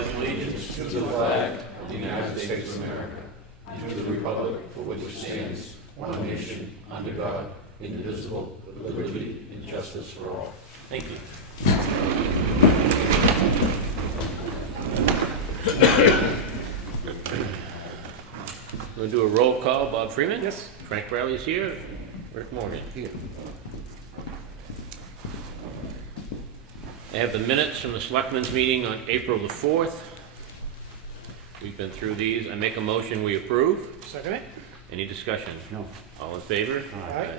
pledge allegiance to the flag of the United States of America and to the republic for which it stands, one nation, under God, indivisible, with liberty and justice for all. Thank you. We're going to do a roll call. Bob Freeman? Yes. Frank Riley's here. Rick Morgan? Here. I have the minutes from the Selectmen's meeting on April the 4th. We've been through these. I make a motion we approve. Second it? Any discussion? No. All in favor? Aye.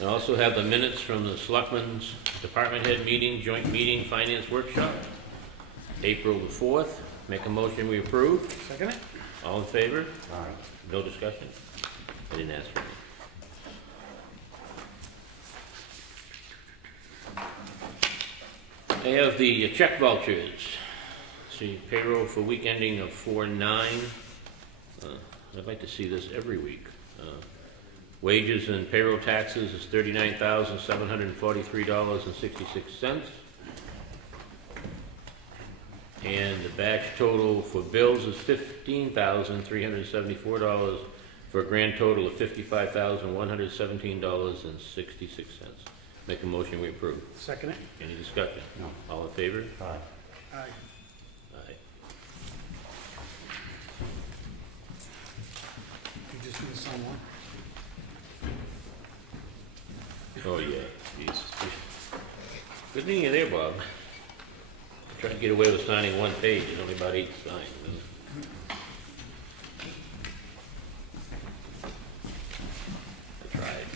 I also have the minutes from the Selectmen's Department Head Meeting, Joint Meeting, Finance Workshop, April the 4th. Make a motion we approve. Second it? All in favor? Aye. No discussion? I didn't ask for it. I have the check vouchers. See, payroll for week ending of 4/9. I'd like to see this every week. Wages and payroll taxes is $39,743.66. And the batch total for bills is $15,374 for a grand total of $55,117.66. Make a motion we approve. Second it? Any discussion? No. All in favor? Aye. Aye. Aye. You just need to sign one? Oh, yeah. Jeez. Good thing you're there, Bob. I tried to get away with signing one page. There's only about 8 signed. I tried.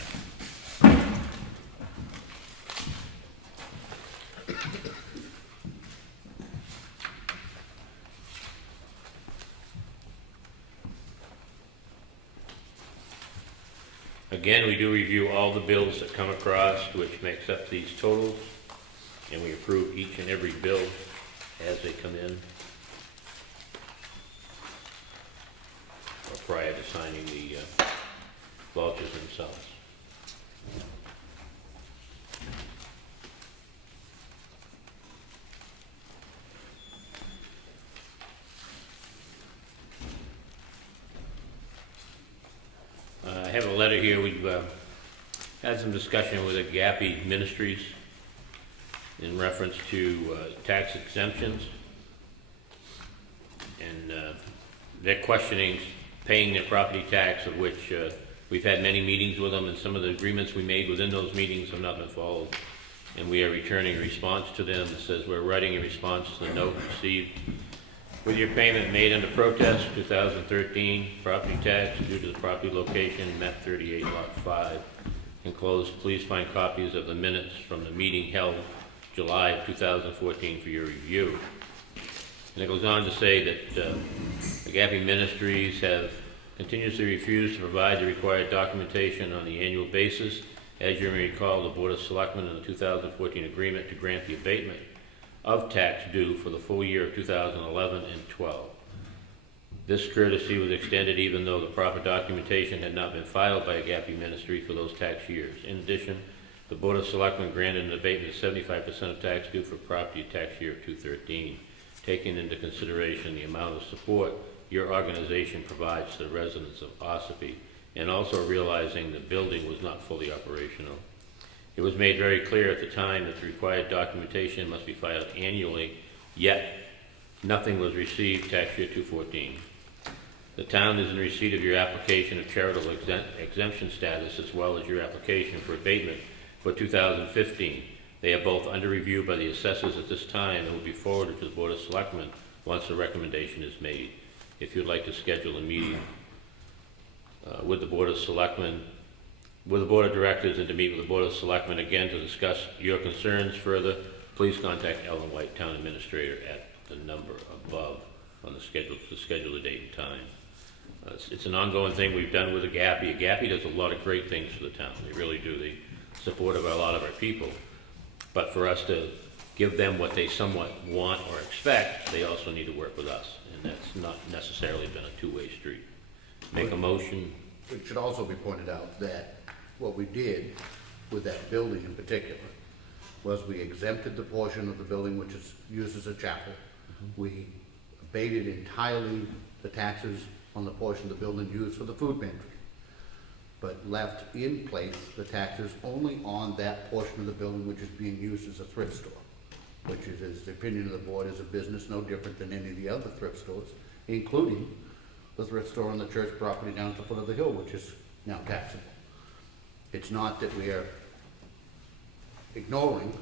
Again, we do review all the bills that come across, which makes up these totals, and we approve each and every bill as they come in, or prior to signing the vouchers themselves. I have a letter here. We've had some discussion with the GAPI Ministries in reference to tax exemptions, and they're questioning paying their property tax, of which we've had many meetings with them, and some of the agreements we made within those meetings have not been followed, and we are returning a response to them that says we're writing a response to the note received with your payment made under protest 2013 property tax due to the property location map 38 lot 5 enclosed. Please find copies of the minutes from the meeting held July of 2014 for your review. And it goes on to say that the GAPI Ministries have continuously refused to provide the required documentation on the annual basis. As you may recall, the Board of Selectmen in the 2014 agreement to grant the abatement of tax due for the full year of 2011 and 12. This courtesy was extended even though the proper documentation had not been filed by a GAPI ministry for those tax years. In addition, the Board of Selectmen granted an abatement of 75% of tax due for property tax year of 2013, taking into consideration the amount of support your organization provides to the residents of Ossipee, and also realizing the building was not fully operational. It was made very clear at the time that the required documentation must be filed annually, yet nothing was received tax year 2014. The town is in receipt of your application of charitable exemption status as well as your application for abatement for 2015. They are both under review by the assessors at this time and will be forwarded to the Board of Selectmen once the recommendation is made. If you'd like to schedule a meeting with the Board of Selectmen, with the Board of Directors, and to meet with the Board of Selectmen again to discuss your concerns further, please contact Ellen White, Town Administrator, at the number above on the schedule to schedule a date and time. It's an ongoing thing we've done with the GAPI. GAPI does a lot of great things for the town. They really do. They support a lot of our people. But for us to give them what they somewhat want or expect, they also need to work with us. And that's not necessarily been a two-way street. Make a motion. It should also be pointed out that what we did with that building in particular was we exempted the portion of the building which is used as a chapel. We abated entirely the taxes on the portion of the building used for the food pantry, but left in place the taxes only on that portion of the building which is being used as a thrift store, which is, as the opinion of the board, is a business no different than any of the other thrift stores, including the thrift store on the church property down at the foot of the hill, which is now taxable. It's not that we are ignoring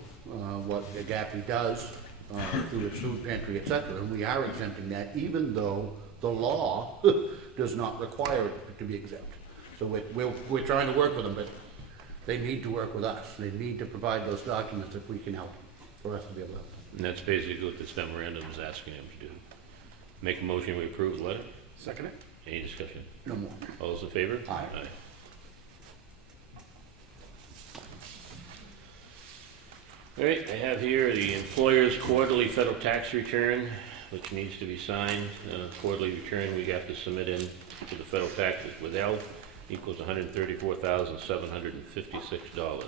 what the GAPI does through its food pantry, etc., and we are exempting that, even though the law does not require it to be exempt. So we're trying to work with them, but they need to work with us. They need to provide those documents if we can help them, for us to be able to help them. And that's basically what this memorandum is asking him to do. Make a motion, we approve the letter. Second it? Any discussion? No more. All those in favor? Aye. All right, I have here the employer's quarterly federal tax return, which needs to be signed. Quarterly return we have to submit in to the federal taxes withheld, equals $134,756.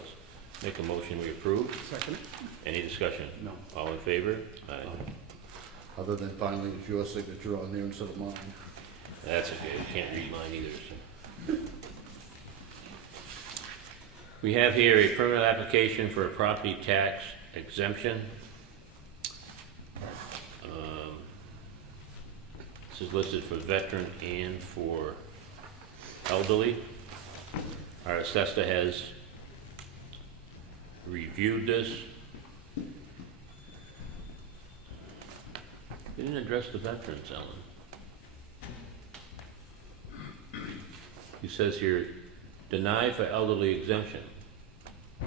Make a motion, we approve. Second it? Any discussion? No. All in favor? Aye. Other than finally it's your signature on there instead of mine. That's okay, you can't read mine either, so. We have here a permanent application for a property tax exemption. This is listed for veteran and for elderly. Our assessor has reviewed this. They didn't address the veterans, Ellen. He says here, deny for elderly exemption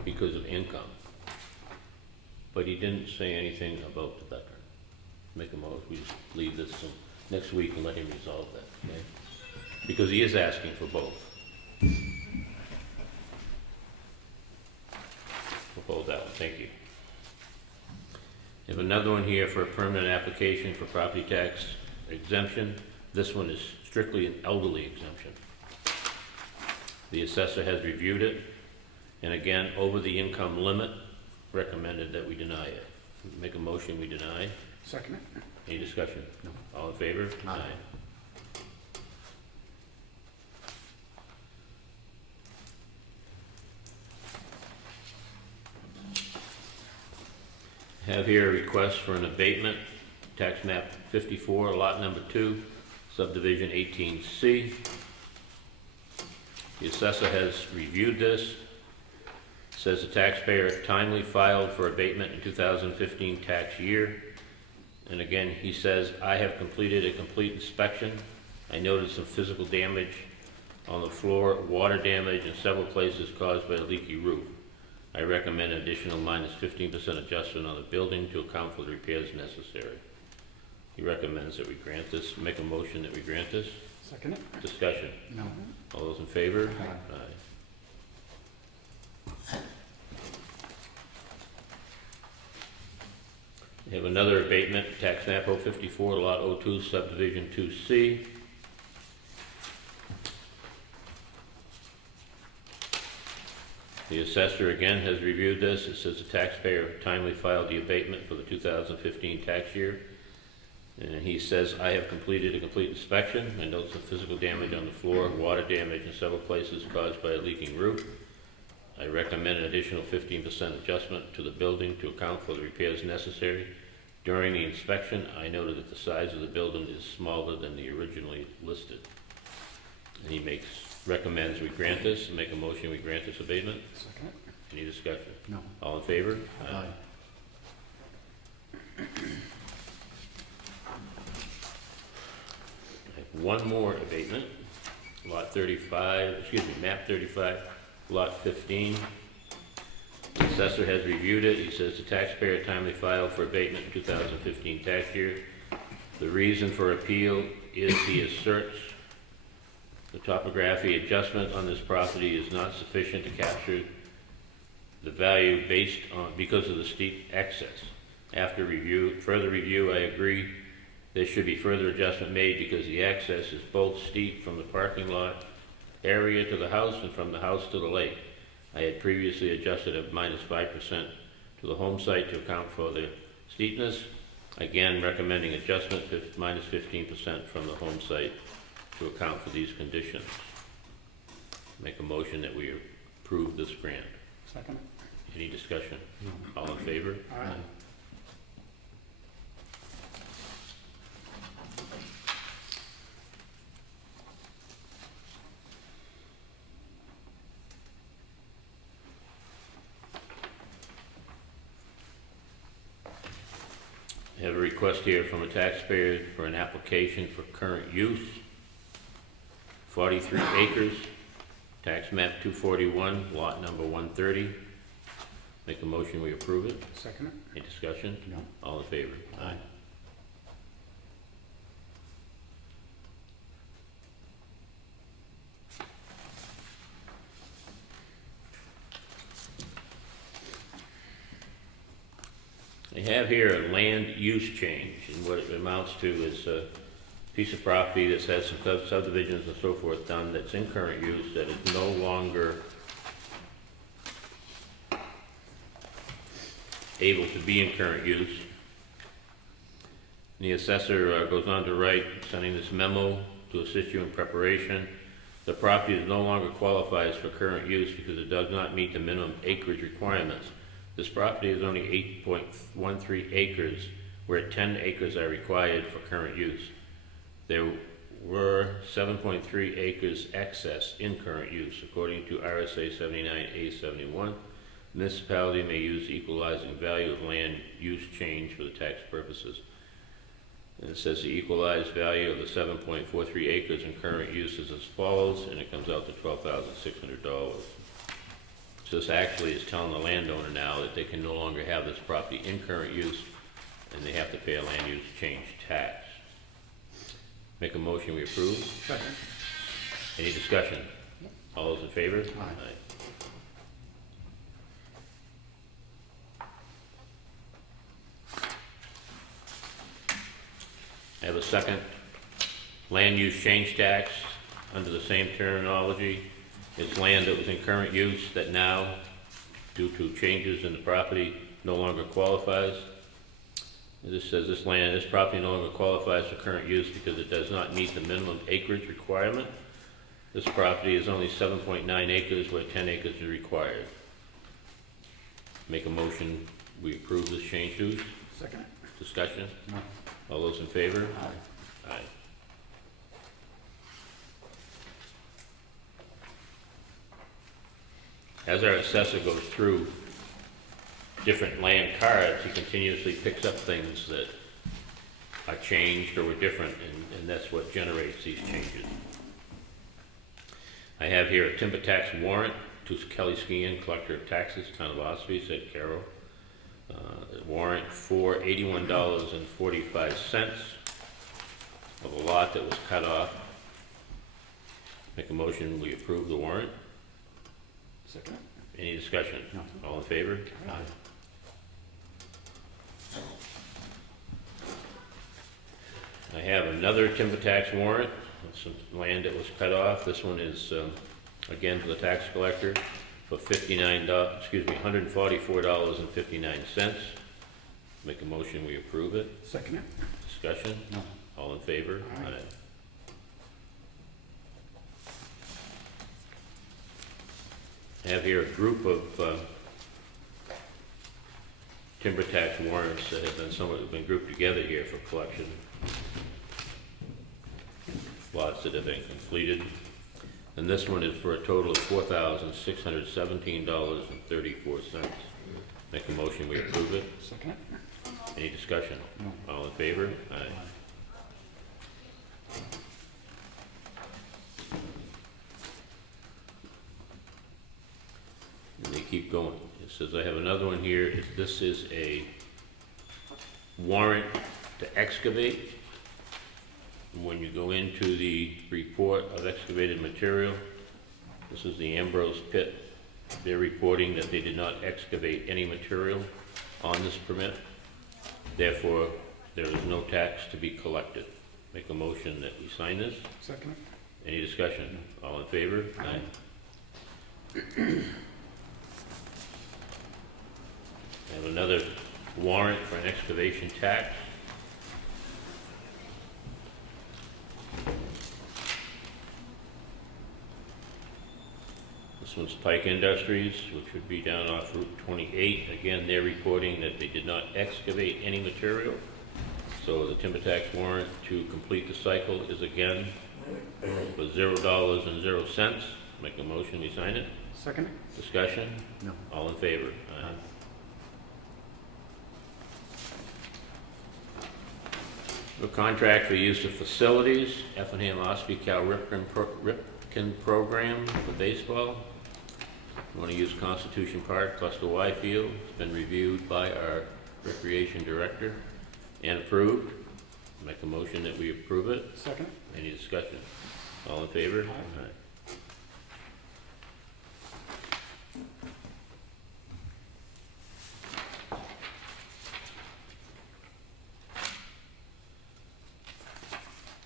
because of income. But he didn't say anything about the veteran. Make a motion, we just leave this till next week and let him resolve that, okay? Because he is asking for both. We'll hold that one, thank you. We have another one here for a permanent application for property tax exemption. This one is strictly an elderly exemption. The assessor has reviewed it, and again, over the income limit, recommended that we deny it. Make a motion, we deny. Second it? Any discussion? No. All in favor? Aye. Have here a request for an abatement, tax map 54, lot number 2, subdivision 18C. The assessor has reviewed this. Says the taxpayer timely filed for abatement in 2015 tax year. And again, he says, I have completed a complete inspection. I noted some physical damage on the floor, water damage in several places caused by a leaky roof. I recommend an additional minus 15% adjustment on the building to account for the repairs necessary. He recommends that we grant this. Make a motion that we grant this. Second it? Discussion. No. All those in favor? Aye. We have another abatement, tax map 054, lot 02, subdivision 2C. The assessor again has reviewed this. It says the taxpayer timely filed the abatement for the 2015 tax year. And he says, I have completed a complete inspection. I note some physical damage on the floor, water damage in several places caused by a leaking roof. I recommend an additional 15% adjustment to the building to account for the repairs necessary. During the inspection, I noted that the size of the building is smaller than the originally listed. And he recommends we grant this, and make a motion we grant this abatement. Second it? Any discussion? No. All in favor? Aye. I have one more abatement, lot 35, map 35, lot 15. The assessor has reviewed it. He says the taxpayer timely filed for abatement in 2015 tax year. The reason for appeal is he asserts the topography adjustment on this property is not sufficient to capture the value because of the steep excess. After further review, I agree there should be further adjustment made because the access is both steep from the parking lot area to the house and from the house to the lake. I had previously adjusted a minus 5% to for the home site to account for the steepness. Again, recommending adjustment minus 15% from the home site to account for these conditions. Make a motion that we approve this grant. Second. Any discussion? All in favor? Aye. I have a request here from a taxpayer for an application for current use. 43 acres, tax map 241, lot number 130. Make a motion, we approve it. Second. Any discussion? No. All in favor? Aye. I have here a land use change, and what it amounts to is a piece of property that's had some subdivisions and so forth done that's in current use that is no longer able to be in current use. The assessor goes on to write, sending this memo to assist you in preparation. The property no longer qualifies for current use because it does not meet the minimum acreage requirements. This property is only 8.13 acres, where 10 acres are required for current use. There were 7.3 acres excess in current use, according to RSA 79A71. Municipality may use the equalizing value of land use change for the tax purposes. And it says the equalized value of the 7.43 acres in current use is as follows, and it comes out to $12,600. So this actually is telling the landowner now that they can no longer have this property in current use, and they have to pay a land use change tax. Make a motion, we approve. Second. Any discussion? All those in favor? Aye. I have a second land use change tax under the same terminology. It's land that was in current use that now, due to changes in the property, no longer qualifies. This says this property no longer qualifies for current use because it does not meet the minimum acreage requirement. This property is only 7.9 acres where 10 acres is required. Make a motion, we approve this change use. Second. Discussion? No. All those in favor? Aye. Aye. As our assessor goes through different land cards, he continuously picks up things that are changed or were different, and that's what generates these changes. I have here a timber tax warrant to Kelly Skian, collector of taxes, town of Ossipee, said Carol. Warrant for $81.45 of a lot that was cut off. Make a motion, we approve the warrant. Second. Any discussion? No. All in favor? Aye. I have another timber tax warrant, some land that was cut off. This one is, again, for the tax collector for $144.59. Make a motion, we approve it. Second. Discussion? No. All in favor? Aye. I have here a group of timber tax warrants that have been grouped together here for collection. Lots that have been completed. And this one is for a total of $4,617.34. Make a motion, we approve it. Second. Any discussion? No. All in favor? Aye. And they keep going. It says, I have another one here. This is a warrant to excavate. When you go into the report of excavated material, this is the Ambrose pit. They're reporting that they did not excavate any material on this permit. Therefore, there is no tax to be collected. Make a motion that we sign this. Second. Any discussion? All in favor? Aye. I have another excavation tax. This one's Pike Industries, which would be down off Route 28. Again, they're reporting that they did not excavate any material. So the timber tax warrant to complete the cycle is again for $0.00. Make a motion, we sign it. Second. Discussion? No. All in favor? Aye. A contract for use of facilities, Effingham Ossipee Cal Ripken program for baseball. We want to use Constitution Park plus the Y field. It's been reviewed by our recreation director and approved. Make a motion that we approve it. Second. Any discussion? All in favor? Aye.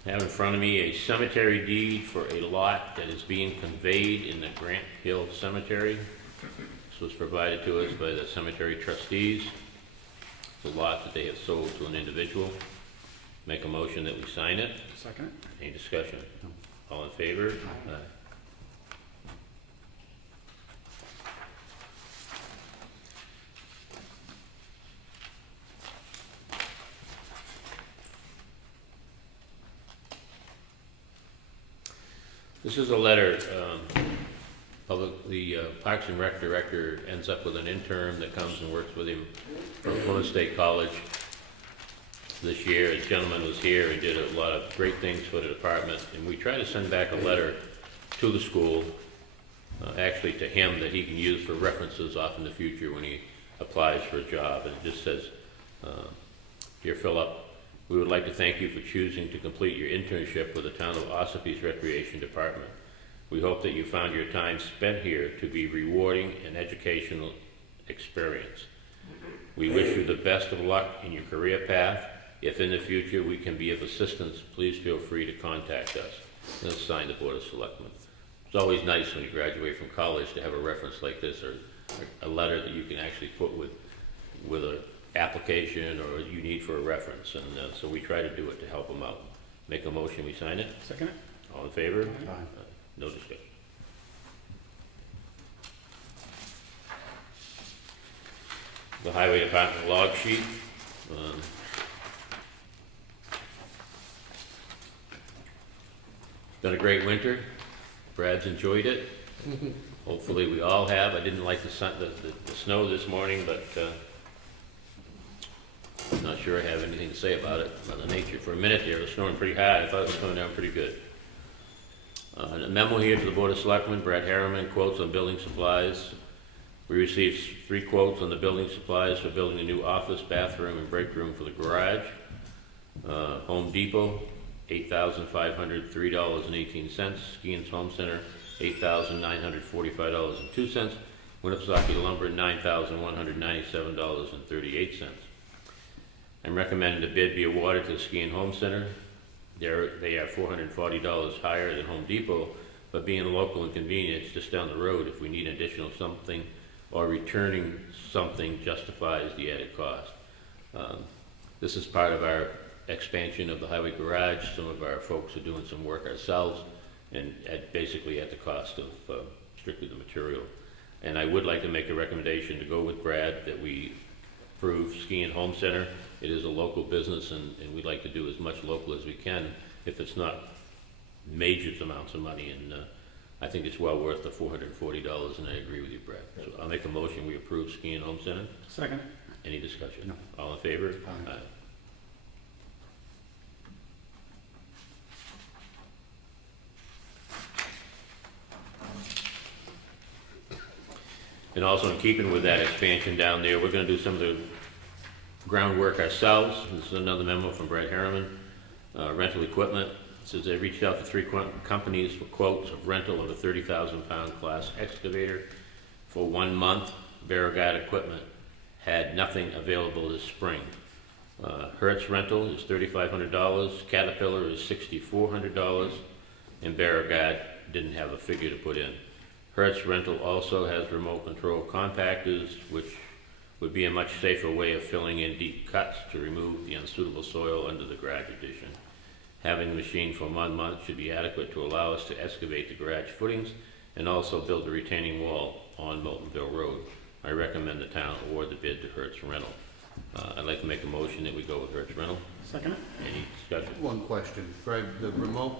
I have in front of me a cemetery deed for a lot that is being conveyed in the Grant Hill Cemetery. This was provided to us by the cemetery trustees. It's a lot that they have sold to an individual. Make a motion that we sign it. Second. Any discussion? No. All in favor? Aye. This is a letter, the Parks and Rec director ends up with an intern that comes and works with him from Plymouth State College. This year, a gentleman was here and did a lot of great things for the department, and we try to send back a letter to the school, actually to him, that he can use for references off in the future when he applies for a job. And it just says, Dear Philip, we would like to thank you for choosing to complete your internship with the town of Ossipee's Recreation Department. We hope that you found your time spent here to be rewarding and educational experience. We wish you the best of luck in your career path. If in the future we can be of assistance, please feel free to contact us. And it's signed the Board of Selectmen. It's always nice when you graduate from college to have a reference like this, or a letter that you can actually put with a application or you need for a reference, and so we try to do it to help them out. Make a motion, we sign it. Second. All in favor? Aye. No discussion. The Highway Department log sheet. Been a great winter. Brad's enjoyed it. Hopefully we all have. I didn't like the snow this morning, but I'm not sure I have anything to say about it. Mother Nature, for a minute there, it was snowing pretty hard. I thought it was coming down pretty good. A memo here to the Board of Selectmen, Brad Harriman, quotes on building supplies. We received 3 quotes on the building supplies for building a new office, bathroom, and break room for the garage. Home Depot, $8,503.18. Skeens Home Center, $8,945.02. Winnipesaukee Lumber, $9,197.38. I'm recommending the bid be awarded to the Ski and Home Center. They are $440 higher than Home Depot, but being local and convenient, it's just down the road. If we need additional something or returning something justifies the added cost. This is part of our expansion of the highway garage. Some of our folks are doing some work ourselves, and basically at the cost of strictly the material. And I would like to make a recommendation to go with Brad that we approve Ski and Home Center. It is a local business, and we'd like to do as much local as we can if it's not major amounts of money. And I think it's well worth the $440, and I agree with you, Brad. So I'll make a motion, we approve Ski and Home Center. Second. Any discussion? No. All in favor? Aye. And also in keeping with that expansion down there, we're gonna do some of the groundwork ourselves. This is another memo from Brad Harriman. Rental equipment. It says they reached out to 3 companies for quotes of rental of a 30,000-pound class excavator for 1 month. Barragard Equipment had nothing available this spring. Hertz rental is $3,500. Caterpillar is $6,400, and Barragard didn't have a figure to put in. Hertz rental also has remote control compactors, which would be a much safer way of filling in deep cuts to remove the unsuitable soil under the garage addition. Having the machine for 1 month should be adequate to allow us to excavate the garage footings and also build a retaining wall on Miltonville Road. I recommend the town award the bid to Hertz Rental. I'd like to make a motion that we go with Hertz Rental. Second it? Any discussion? One question, Greg, the remote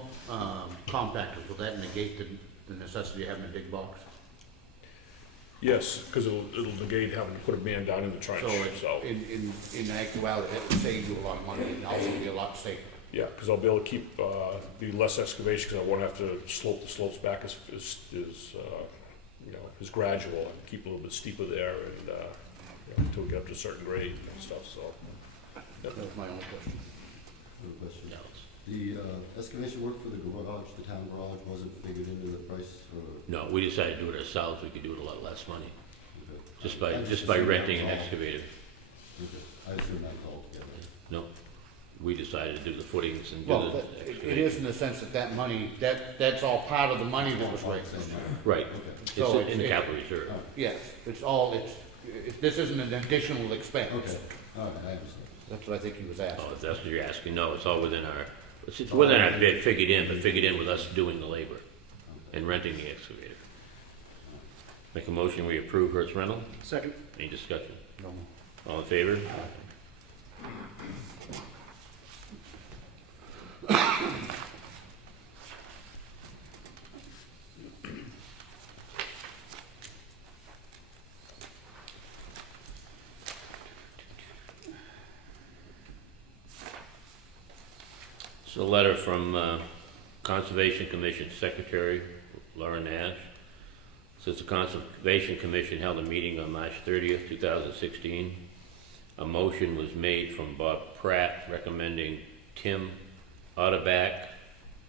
compactors, will that negate the necessity of having a dig box? Yes, because it'll negate having to put a man down in the trench, So it's, so, in actuality, that would save you a lot of money and also be a lot safer. yeah, because I'll be able to keep, be less excavation, because I won't have to slope the slopes back as as gradual, and keep a little bit steeper there, and, until we get up to a certain grade and stuff, so. That was my only question. Good question. No. The excavation work for the garage, the town garage, wasn't figured into the price, or? No, we decided to do it ourselves. We could do it a lot less money, Okay. just by I renting an assume that's all- excavator. Okay. I assume that's all together. No, we decided to do the footings and do Well, the it excavator. is in the sense that money, that's all part of the money that was raised. Right, Okay. it's So in the capital reserve. All right. Yes, this isn't an additional expense. Okay, all right, I understand. That's what I think he was asking. Oh, if that's what you're asking, no, it's all within our, it's within our bid, figured in, but figured in with us doing the labor and renting the excavator. Make a motion, we approve Hertz Rental. Second. Any discussion? No. All in favor? It's a letter from Conservation Commission Secretary Laura Nash. Says the Conservation Commission held a meeting on March 30th, 2016. A motion was made from Bob Pratt recommending Tim Otterback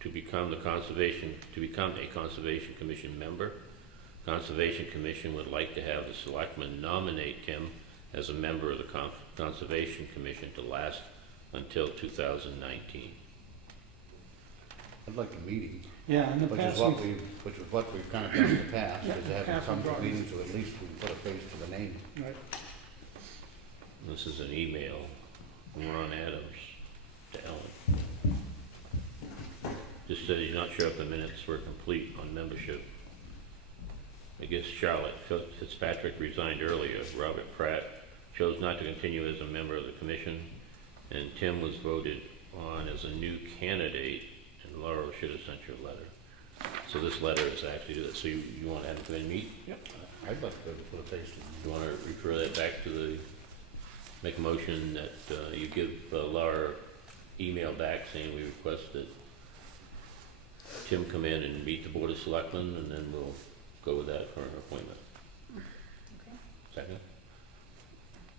to become a Conservation Commission member. Conservation Commission would like to have the selectmen nominate Tim as a member of the Conservation Commission to last until 2019. I'd like a meeting, Yeah, in the which is past, what we've kind of done in the past, Yeah, is have past them come we've to done. meetings, so at least we can put a face to the name. right, This is an email from Ron Adams to Ellen. Just said he's not sure if the minutes were complete on membership. I guess Charlotte Fitzpatrick resigned earlier. Robert Pratt chose not to continue as a member of the commission, and Tim was voted on as a new candidate, and Laura should have sent you a letter. So this letter is actually to this. So you want to have him come in and meet? I'd like to put a face to the name. You want to refer that back to the, make a motion that you give Laura email back saying we request that Tim come in and meet the Board of Selectmen, and then we'll go with that for an appointment. Okay. Second?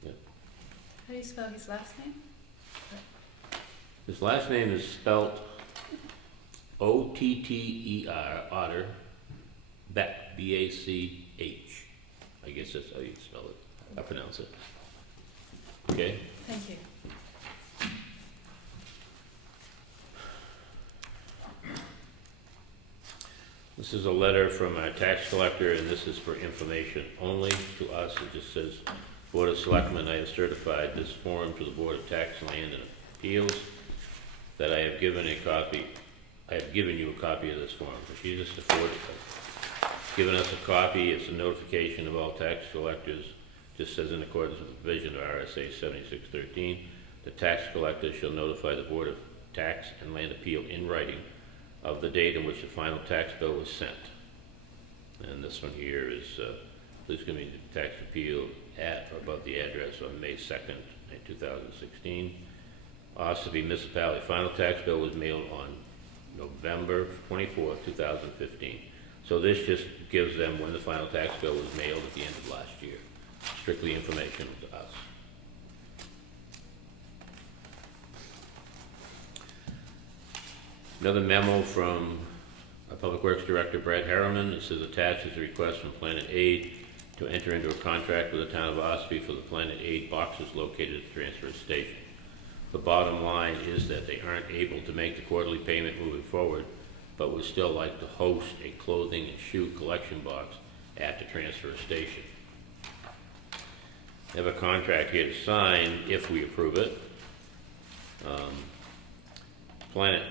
How do you spell his last name? His last name is spelt O-T-T-E-R, Otter, Beck, B-A-C-H. I guess that's how you spell it, I pronounce it. Okay? Thank you. This is a letter from our tax collector, and this is for information only to us. It just says, Board of Selectmen, I have certified this form to the Board of Tax, Land, and Appeals, that I have given you a copy of this form. So she just given us a copy. It's a notification of all tax collectors. Just says in accordance with the provision of RSA 7613, the tax collector shall notify the Board of Tax and Land Appeal in writing of the date in which the final tax bill was sent. And this one here is, please give me the tax appeal at or above the address on May 2nd, 2016. Ossipee Municipality, final tax bill was mailed on November 24th, 2015. So this just gives them when the final tax bill was mailed at the end of last year. Strictly informational to us. Another memo from our Public Works Director, Brad Harriman. It says attached is a request from Planet Aid to enter into a contract with the town of Ossipee for the Planet Aid boxes located at the transfer station. The bottom line is that they aren't able to make the quarterly payment moving forward, but would still like to host a clothing and shoe collection box at the transfer station. have a contract here to sign if we approve it. Planet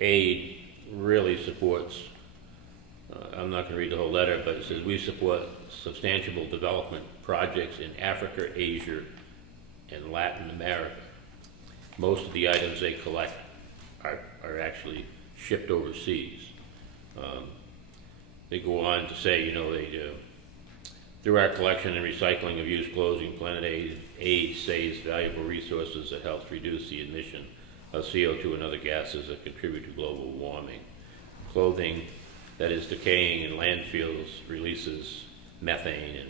Aid really supports, I'm not gonna read the whole letter, but it says, we support substantial development projects in Africa, Asia, and Latin America. Most of the items they collect are actually shipped overseas. They go on to say, you know, through our collection and recycling of used clothing, Planet Aid saves valuable resources that helps reduce the emission of CO2 and other gases that contribute to global warming. Clothing that is decaying in landfills releases methane and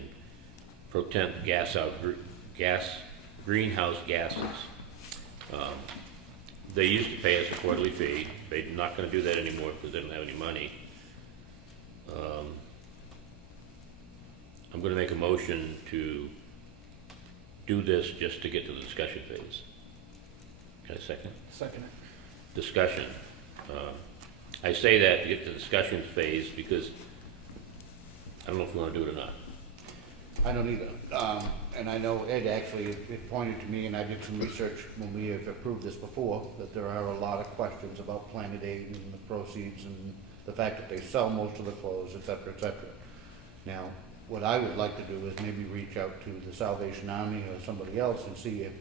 potent greenhouse gases. They used to pay us a quarterly fee. They're not going to do that anymore because they don't have any money. I'm going to make a motion to do this just to get to the discussion phase. Can I second? Second it. Discussion. I say that to get to the discussion phase because I don't know if we want to do it or not. I don't either. And I know Ed actually it pointed to me, and I did some research when we have approved this before, that there are a lot of questions about Planet Aid and the proceeds and the fact that they sell most of the clothes, et cetera, et cetera. Now, what I would like to do is maybe reach out to the Salvation Army or somebody else and see if,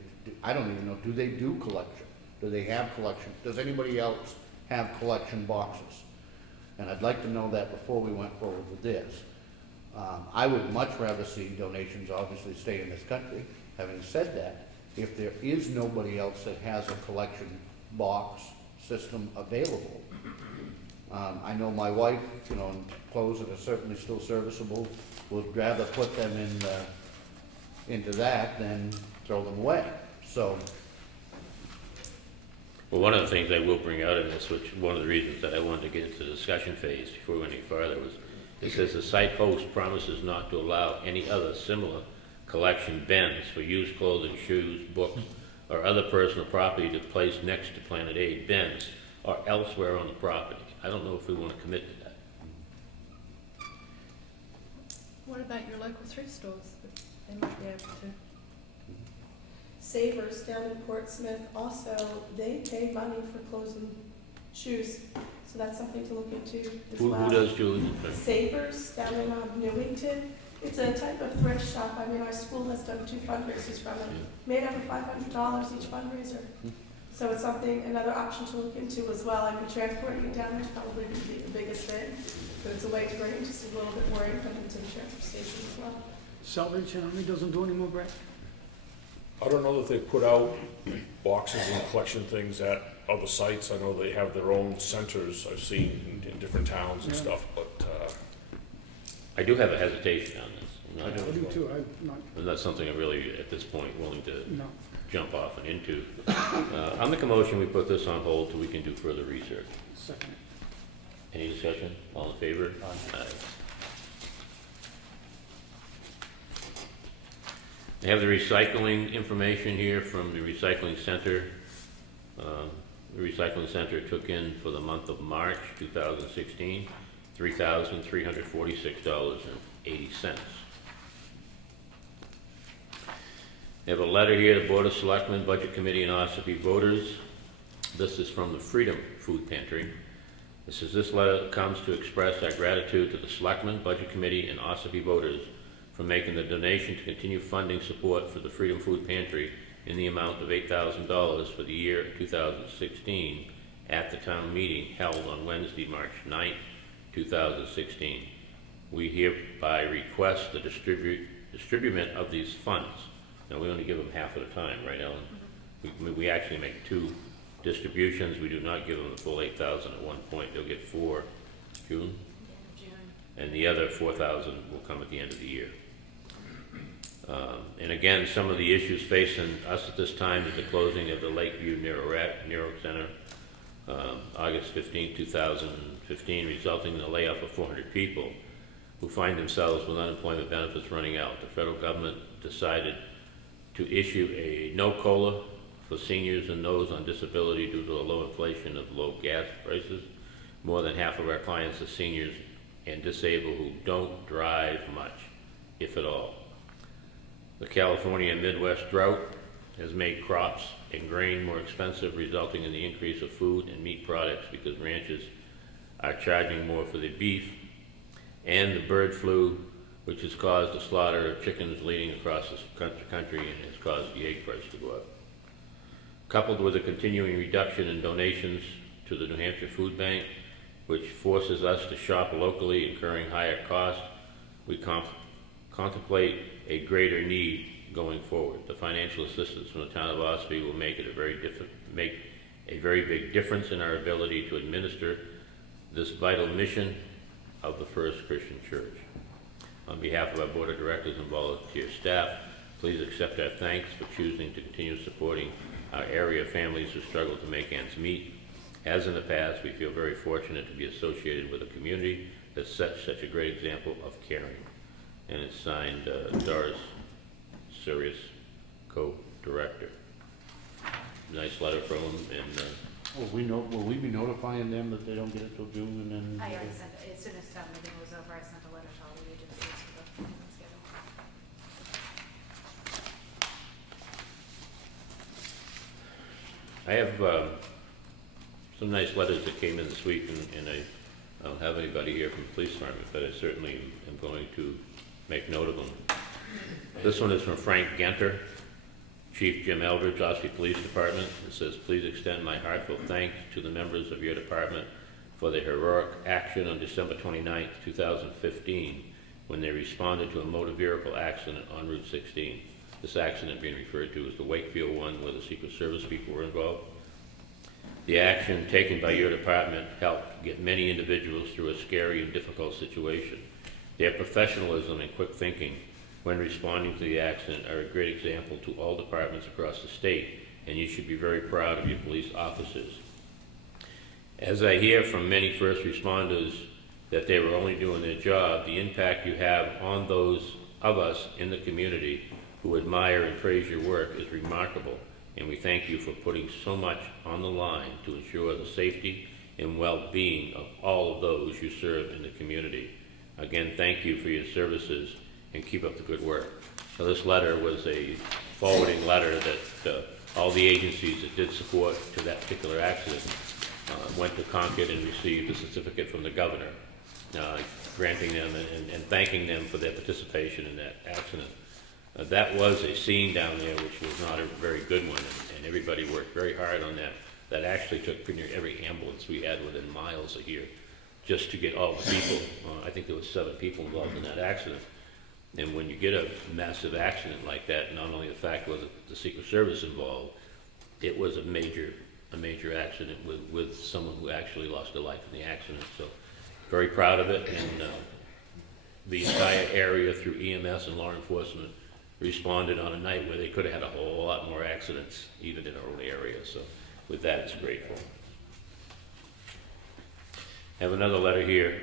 I don't even know, do they do collection? Do they have collection? Does anybody else have collection boxes? And I'd like to know that before we went forward with this. I would much rather see donations obviously stay in this country. Having said that, if there is nobody else that has a collection box system available, I know my wife, you know, clothes that are certainly still serviceable, would rather put them into that than throw them away. So, Well, one of the things I will bring out in this, which one of the reasons that I wanted to get into the discussion phase before we went any further, was it says the site host promises not to allow any other similar collection bins for used clothing, shoes, books, or other personal property to place next to Planet Aid bins or elsewhere on the property. I don't know if we want to commit to that. What about your local thrift stores? They might be able to. Savers down in Portsmouth also, they pay money for clothes and shoes, so that's something to look into as well. Who does, Julie? Savers down in Newington. It's a type of thrift shop. I mean, our school has done 2 fundraisers from it, made over $500 each fundraiser. So it's something, another option to look into as well. I mean, transporting it down there is probably the biggest thing, but it's a way to bring just a little bit more income into the transfer station as well. Salvation Army doesn't do any more, Brett? I don't know that they put out boxes and collection things at other sites. I know they have their own centers I've seen in different towns and Yeah. stuff, but, I do have a hesitation on this. I do too, I'm not, And that's something I'm really, at this point, willing to no. jump off and into. I'll make a motion, we put this on hold till we can do further research. Second. Any discussion? All in favor? Aye. I have the recycling information here from the recycling center. The recycling center took in for the month of March 2016, $3,346.80. I have a letter here to Board of Selectmen, Budget Committee, and Ossipee voters. This is from the Freedom Food Pantry. It says, this letter comes to express our gratitude to the Selectmen, Budget Committee, and Ossipee voters for making the donation to continue funding support for the Freedom Food Pantry in the amount of $8,000 for the year 2016 at the town meeting held on Wednesday, March 9th, 2016. We hereby request the distribution of these funds. Now, we only give them half at a time, right, Ellen? We actually make 2 distributions. We do not give them the full 8,000 at one point. They'll get 4 June, and the other 4,000 will come at the end of the year. And again, some of the issues facing us at this time is the closing of the Lakeview Neuro Center, August 15, 2015, resulting in the layoff of 400 people who find themselves with unemployment benefits running out. The federal government decided to issue a no COLA for seniors and those on disability due to the low inflation of low gas prices. More than half of our clients are seniors and disabled who don't drive much, if at all. The California and Midwest drought has made crops and grain more expensive, resulting in the increase of food and meat products because ranches are charging more for the beef, and the bird flu, which has caused the slaughter of chickens leading across the country and has caused the egg price to go up. Coupled with a continuing reduction in donations to the New Hampshire Food Bank, which forces us to shop locally, incurring higher costs, we contemplate a greater need going forward. The financial assistance from the town of Ossipee will make a very big difference in our ability to administer this vital mission of the First Christian Church. On behalf of our board of directors and volunteer staff, please accept our thanks for choosing to continue supporting our area families who struggle to make ends meet. As in the past, we feel very fortunate to be associated with a community that sets such a great example of caring. And it's signed Doris Sirius, co-director. Nice letter from him, and Will we be notifying them that they don't get it till June and then? I already sent it, as soon as town meeting was over, I sent a letter to all the agencies for the payment schedule. I have some nice letters that came in this week, and I don't have anybody here from the police department, but I certainly am going to make note of them. This one is from Frank Genter, Chief Jim Eldridge, Ossipee Police Department. It says, please extend my heartfelt thanks to the members of your department for their heroic action on December 29th, 2015, when they responded to a motor vehicle accident on Route 16. This accident being referred to as the Wakefield one, where the Secret Service people were involved. The action taken by your department helped get many individuals through a scary and difficult situation. Their professionalism and quick thinking when responding to the accident are a great example to all departments across the state, and you should be very proud of your police officers. As I hear from many first responders that they were only doing their job, the impact you have on those of us in the community who admire and praise your work is remarkable, and we thank you for putting so much on the line to ensure the safety and well-being of all of those you serve in the community. Again, thank you for your services, and keep up the good work. So this letter was a forwarding letter that all the agencies that did support to that particular accident went to Concord and received a certificate from the governor, granting them and thanking them for their participation in that accident. That was a scene down there which was not a very good one, and everybody worked very hard on that. That actually took pretty near every ambulance we had within miles of here just to get all the people. I think there was 7 people involved in that accident. And when you get a massive accident like that, not only the fact was the Secret Service involved, it was a major accident with someone who actually lost their life in the accident. So very proud of it, and the entire area through EMS and law enforcement responded on a night where they could have had a whole lot more accidents, even in our own area. So with that, it's grateful. I have another letter here.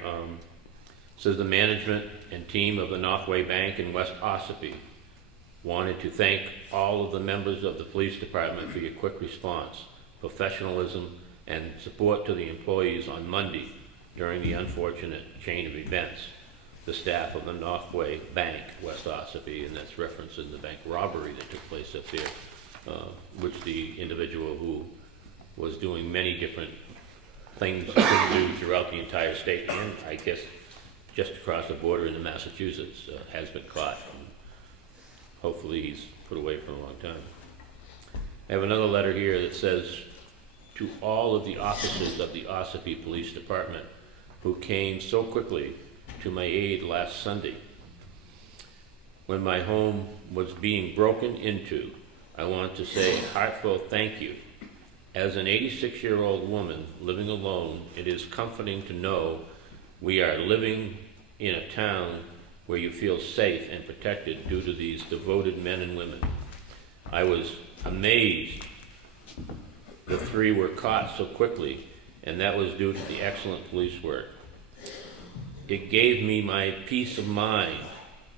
Says the management and team of the Northway Bank in West Ossipee wanted to thank all of the members of the police department for your quick response, professionalism, and support to the employees on Monday during the unfortunate chain of events. The staff of the Northway Bank, West Ossipee, and that's referencing the bank robbery that took place up there, which the individual who was doing many different things he could do throughout the entire state, and I guess just across the border into Massachusetts, has been caught. And hopefully he's put away for a long time. I have another letter here that says, to all of the officers of the Ossipee Police Department who came so quickly to my aid last Sunday. When my home was being broken into, I want to say a heartfelt thank you. As an 86-year-old woman living alone, it is comforting to know we are living in a town where you feel safe and protected due to these devoted men and women. I was amazed the 3 were caught so quickly, and that was due to the excellent police work. It gave me my peace of mind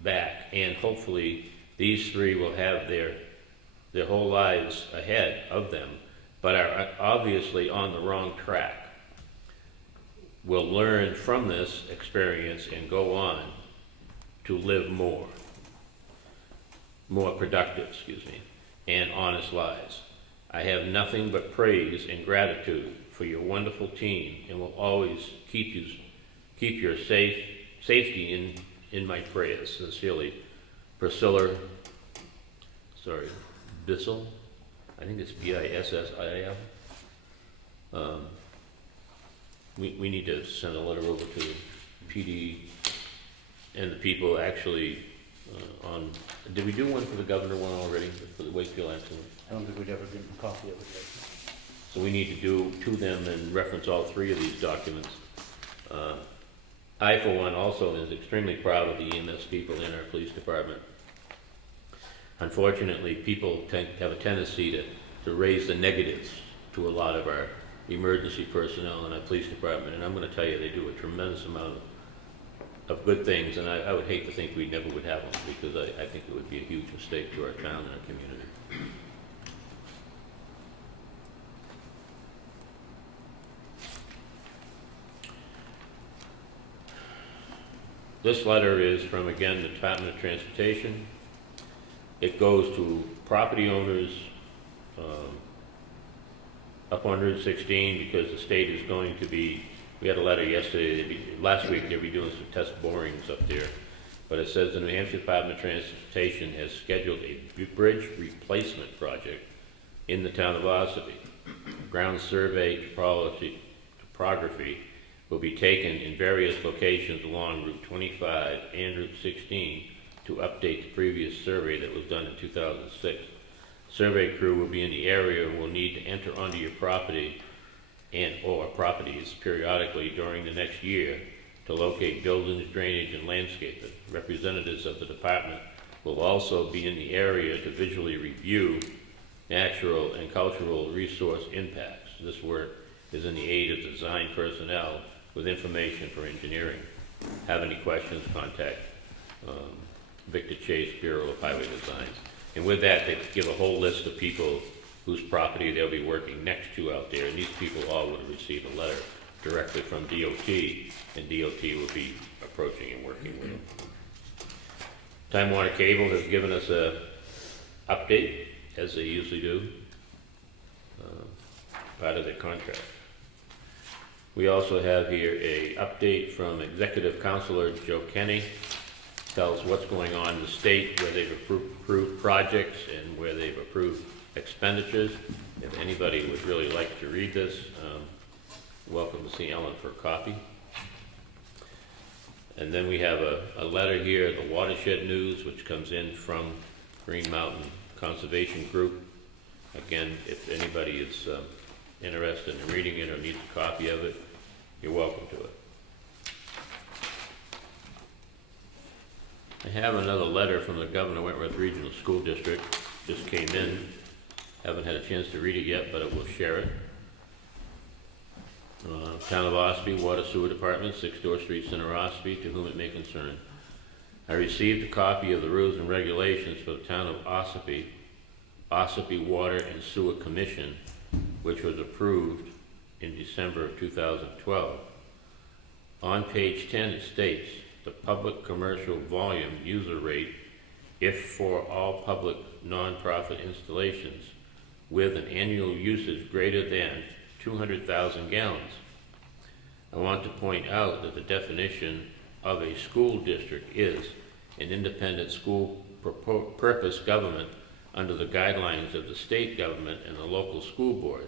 back, and hopefully these 3 will have their whole lives ahead of them, but are obviously on the wrong track. Will learn from this experience and go on to live more. more productive, and honest lives. I have nothing but praise and gratitude for your wonderful team and will always keep your safety in my prayers. Sincerely, Priscilla, Bissell, I think it's Bissil. We need to send a letter over to PD and the people actually did we do one for the governor one already, for the Wakefield accident? I don't think we'd ever get a copy of it yet. So we need to do to them and reference all three of these documents. I, for one, also is extremely proud of the EMS people in our police department. Unfortunately, people have a tendency to raise the negatives to a lot of our emergency personnel in our police department, and I'm going to tell you, they do a tremendous amount of good things, and I would hate to think we never would have them, because I think it would be a huge mistake to our town and our community. This letter is from, again, the Department of Transportation. It goes to property owners up on Route 16, because the state is going to be, we had a letter yesterday, last week they'll be doing some test borings up there. But it says the New Hampshire Department of Transportation has scheduled a bridge replacement project in the town of Ossipee. Ground survey topography will be taken in various locations along Route 25 and Route 16 to update the previous survey that was done in 2006. Survey crew will be in the area and will need to enter onto your property and/or properties periodically during the next year to locate buildings, drainage, and landscaping. Representatives of the department will also be in the area to visually review natural and cultural resource impacts. This work is in the aid of design personnel with information for engineering. Have any questions, contact Victor Chase, Bureau of Highway Designs. And with that, they give a whole list of people whose property they'll be working next to out there, and these people all would have received a letter directly from DOT, and DOT will be approaching and working with them. Time Warner Cable has given us a update, as they usually do, part of their contract. We also have here a update from Executive Counselor Joe Kenny. Tells what's going on in the state, where they've approved projects and where they've approved expenditures. If anybody would really like to read this, welcome to see Ellen for a copy. And then we have a letter here, the Watershed News, which comes in from Green Mountain Conservation Group. Again, if anybody is interested in reading it or needs a copy of it, you're welcome to it. I have another letter from the Governor Wentworth Regional School District, just came in. Haven't had a chance to read it yet, but I will share it. Town of Ossipee, Water Sewer Department, 6 Door Street, Center, Ossipee, to whom it may concern. I received a copy of the rules and regulations for the town of Ossipee, Ossipee Water and Sewer Commission, which was approved in December of 2012. On page 10 it states, the public commercial volume user rate, if for all public non-profit installations with an annual usage greater than 200,000 gallons. I want to point out that the definition of a school district is an independent school purpose government under the guidelines of the state government and the local school board.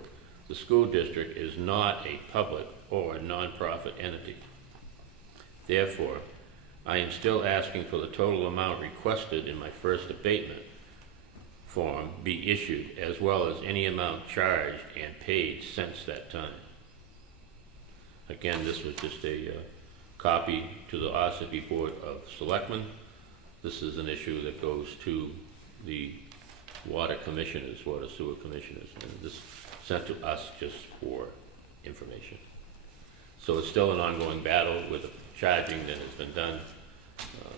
The school district is not a public or a non-profit entity. Therefore, I am still asking for the total amount requested in my first abatement form be issued, as well as any amount charged and paid since that time. Again, this was just a copy to the Ossipee Board of Selectmen. This is an issue that goes to the water commissioners, water sewer commissioners, and this sent to us just for information. So it's still an ongoing battle with the charging that has been done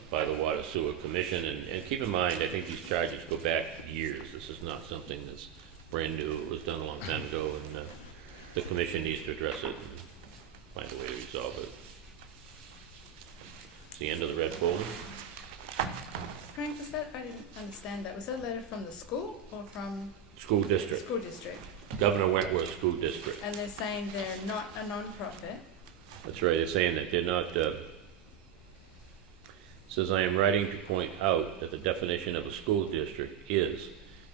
by the Water Sewer Commission, and keep in mind, I think these charges go back years. This is not something that's brand new. It was done a long time ago, and the commission needs to address it and find a way to resolve it. It's the end of the red folder. Frank, does that I didn't understand that. Was that a letter from the school or from School the district, school district? Governor Wentworth School District. And they're saying they're not a non-profit. That's right, it's saying that they're not, says, I am writing to point out that the definition of a school district is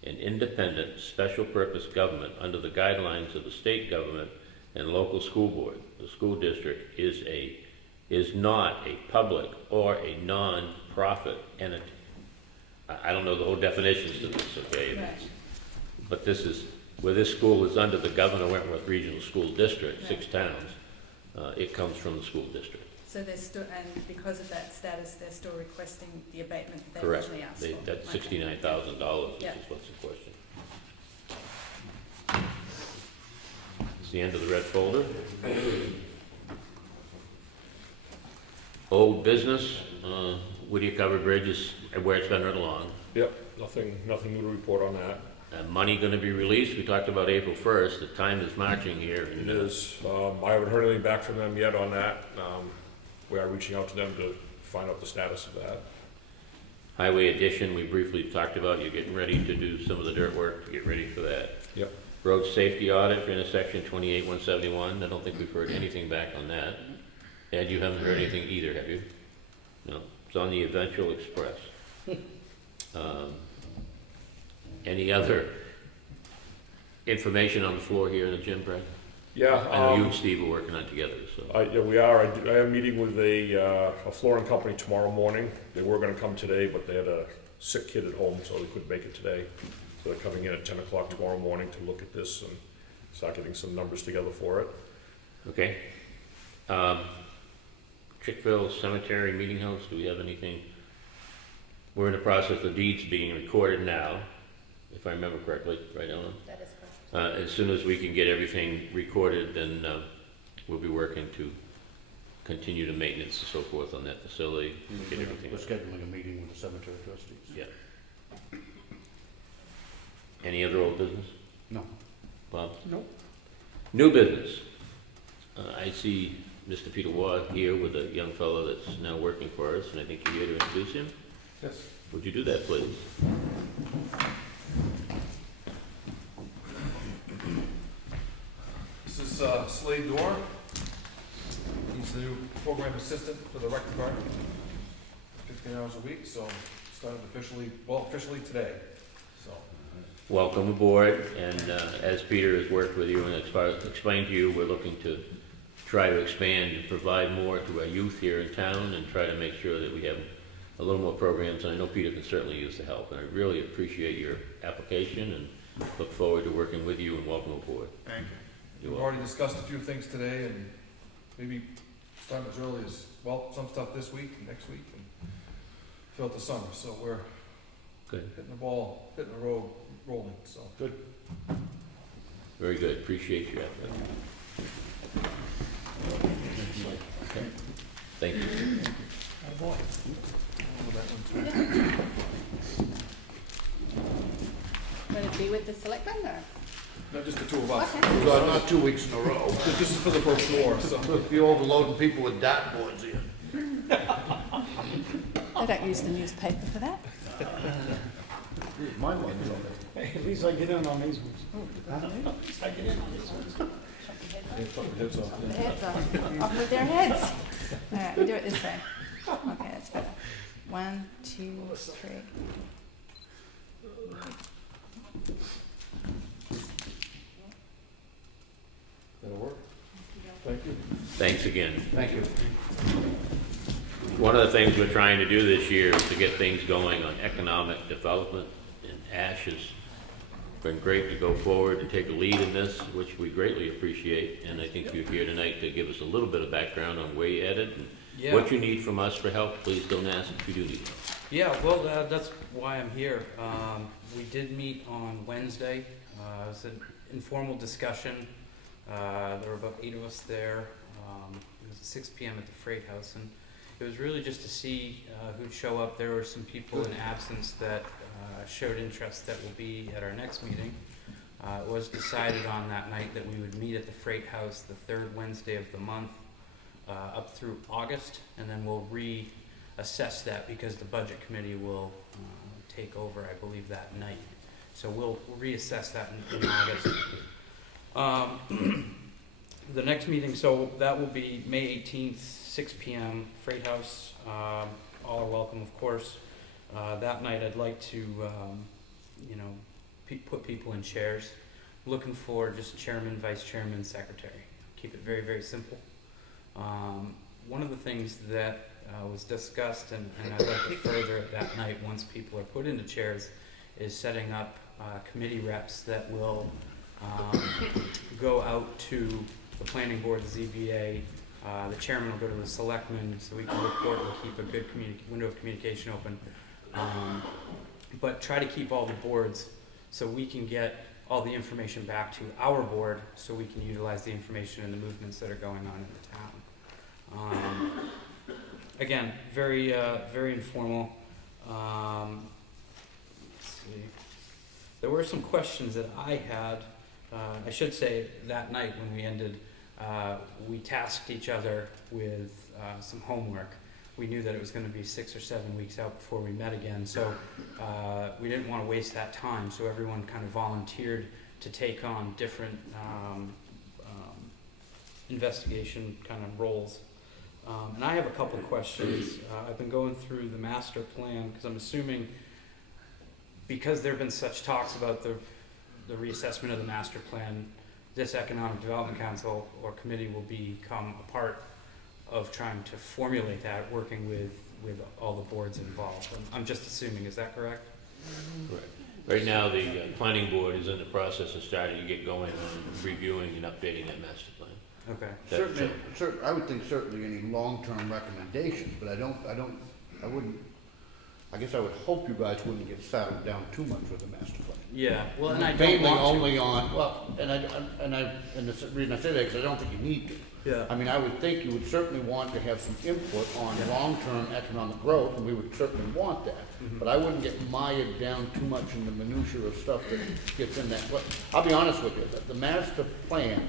an independent, special purpose government under the guidelines of the state government and local school board. The school district is not a public or a non-profit entity. I don't know the whole definitions to this, okay? Right. But this is, where this school is under the Governor Wentworth Regional School District, 6 towns, it comes from the school district. So they're still, and because of that status, they're still requesting the abatement that they Correct. originally asked They- for. That's Okay. $69,000, which Yeah. is what's the question. It's the end of the red folder. Old business, Whittier Covered Bridge is where it's been right along. Yep, nothing new to report on that. Money gonna be released, we talked about April 1st, the time is marching here. It and, is, I haven't heard anything back from them yet on that. We are reaching out to them to find out the status of that. Highway addition, we briefly talked about, you're getting ready to do some of the dirt work to get ready for that. Yep. Road safety audit for intersection 28-171, I don't think we've heard anything back on that. Ed, you haven't heard anything either, have you? No, it's on the eventual express. Any other information on the floor here in the gym, Brad? Yeah. I know you and Steve are working on it together, so. Yeah, we are. I am meeting with a flooring company tomorrow morning. They were gonna come today, but they had a sick kid at home, so they couldn't make it today. So they're coming in at 10 o'clock tomorrow morning to look at this and start getting some numbers together for it. Okay. Chickville Cemetery Meeting House, do we have anything? We're in the process of deeds being recorded now, if I remember correctly, right, Ellen? That is correct. As soon as we can get everything recorded, then we'll be working to continue the maintenance and so forth on that facility. Get everything. We're scheduling a meeting with the cemetery trustees. Yeah. Any other old business? No. Bob? Nope. New business. I see Mr. Peter Waugh here with a young fellow that's now working for us, and I think you're here to introduce him. Yes. Would you do that, please? This is Slade Dorr. He's the new program assistant for the rec department, 15 hours a week, so started officially today, so. Welcome aboard, and as Peter has worked with you and explained to you, we're looking to try to expand and provide more to our youth here in town and try to make sure that we have a little more programs, and I know Peter can certainly use the help, and I really appreciate your application and look forward to working with you, and welcome aboard. Thank you. You're We've welcome. already discussed a few things today, and maybe start as early as, well, some stuff this week and next week, and fill out the summer, so we're Good. hitting the road rolling, so. Good. Very good, appreciate your effort. Okay. Thank you. Would it be with the selectmen or? Not just the two of us. Okay. Not 2 weeks in a row. This is for the brochure, so. You're overloading people with dartboards here. They don't use the newspaper for that. My one's on it. Hey, at least I get in on these ones. At least I get in on these ones. Heads off. The heads off with their heads. All right, we do it this way. Okay, that's better. 1, 2, 3. That'll work. Thank you. Thanks again. Thank you. One of the things we're trying to do this year is to get things going on economic development, and Ash has been great to go forward and take a lead in this, which we greatly appreciate, and I think you're here tonight to give us a little bit of background on where you're headed, and what you need from us for help. Please don't ask if you do need help. Yeah, well, that's why I'm here. We did meet on Wednesday. It was an informal discussion. There were about 8 of us there. It was at 6 p.m. at the Freight House, and it was really just to see who'd show up. There were some people in absence that showed interest that will be at our next meeting. It was decided on that night that we would meet at the Freight House the 3rd Wednesday of the month up through August, and then we'll reassess that because the Budget Committee will take over, I believe, that night. So we'll reassess that in August. The next meeting, so that will be May 18th, 6 PM, Freight House. All are welcome, of course. That night, I'd like to, put people in chairs. Looking for just chairman, vice chairman, secretary. Keep it very, very simple. One of the things that was discussed, and I'd like to further it that night once people are put into chairs, is setting up committee reps that will go out to the planning board, the ZBA. The chairman will go to the selectmen so we can report and keep a good window of communication open. But try to keep all the boards so we can get all the information back to our board so we can utilize the information and the movements that are going on in the town. Again, very, very informal. Let's see. There were some questions that I had. I should say that night when we ended, we tasked each other with some homework. We knew that it was going to be 6 or 7 weeks out before we met again, so we didn't want to waste that time, so everyone kind of volunteered to take on different investigation kind of roles. And I have a couple of questions. I've been going through the master plan, because I'm assuming, because there have been such talks about the reassessment of the master plan, this Economic Development Council or committee will become a part of trying to formulate that, working with all the boards involved. I'm just assuming, is that correct? Correct. Right now, the planning board is in the process of starting to get going on reviewing and updating that master plan. Okay. Certainly, I would think certainly any long-term recommendations, but I guess I would hope you guys wouldn't get saddled down too much with the master plan. Yeah, well, and I don't Mainly want to. only on, well, and the reason I say that is I don't think you need to. Yeah. I mean, I would think you would certainly want to have some input on long-term economic growth, and we would certainly want that. Mhm. But I wouldn't get mired down too much in the minutia of stuff that gets in that. But I'll be honest with you, the master plan,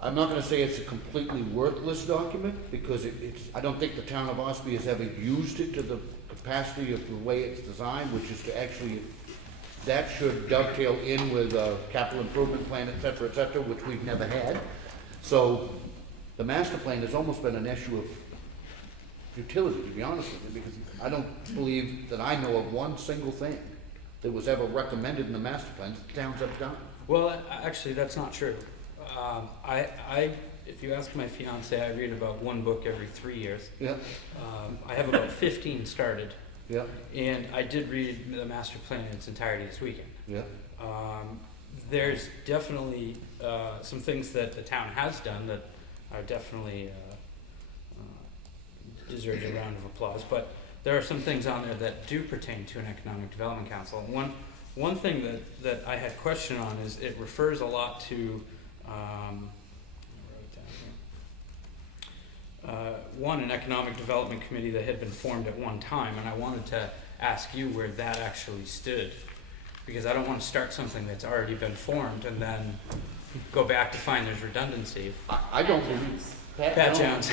I'm not gonna say it's a completely worthless document, because I don't think the town of Ossipee has ever used it to the capacity of the way it's designed, which is to actually, that should dovetail in with a capital improvement plan, et cetera, which we've never had. So the master plan has almost been an issue of futility, to be honest with you, because I don't believe that I know of one single thing that was ever recommended in the master plan that the town's ever done. Well, actually, that's not true. If you ask my fiance, I read about one book every 3 years. Yeah, I have about 15 started, yeah, and I did read the master plan in its entirety this weekend. yeah. There's definitely some things that the town has done that are definitely deserve a round of applause, but there are some things on there that do pertain to an economic development council. And one thing that I had question on is it refers a lot to an economic development committee that had been formed at one time, and I wanted to ask you where that actually stood, because I don't want to start something that's already been formed and then go back to find there's redundancy. I don't believe Pat Jones.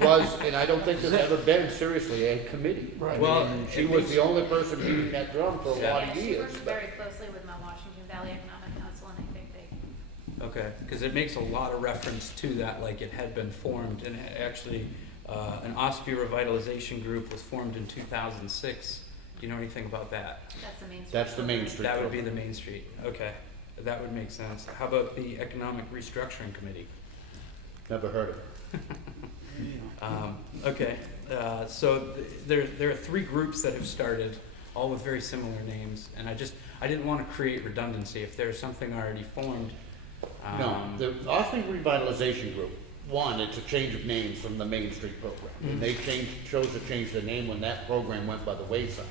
was, and I don't think there's ever been seriously a committee. Right. Well, She was the only person beating that drum for a lot Yeah, of she years. works very closely with Mount Washington Valley Economic Council, and I think they, Okay, because it makes a lot of reference to that, like it had been formed, and actually, an Ossipee revitalization group was formed in 2006. Do you know anything about that? that's the main street. That's the Main Street. That would be the Main Street, okay, that would make sense. How about the Economic Restructuring Committee? Never heard of it. Okay, so there are 3 groups that have started, all with very similar names, and I didn't want to create redundancy. If there's something already formed, No, the Ossipee Revitalization Group, one, it's a change of name from the Main Street program. And they chose to change the name when that program went by the wayside.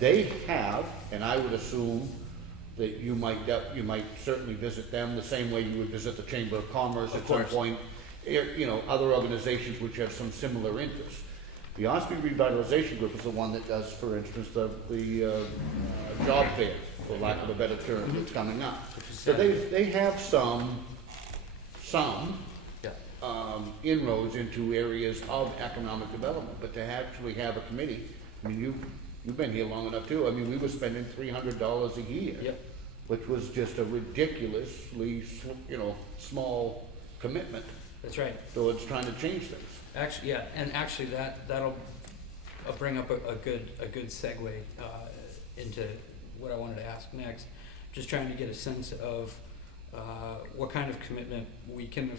They have, and I would assume that you might certainly visit them the same way you would visit the Chamber of Commerce at some point. Other organizations which have some similar interests. The Ossipee Revitalization Group is the one that does, for instance, the job fair, for lack of a better term, that's coming up. So they have some inroads into areas of economic development, but to actually have a committee I mean, you've been here long enough too. I mean, we were spending $300 a year. Yep. Which was just a ridiculously, small commitment That's right. towards trying to change things. Actually, yeah, and actually that'll bring up a good segue into what I wanted to ask next. Just trying to get a sense of what kind of commitment we can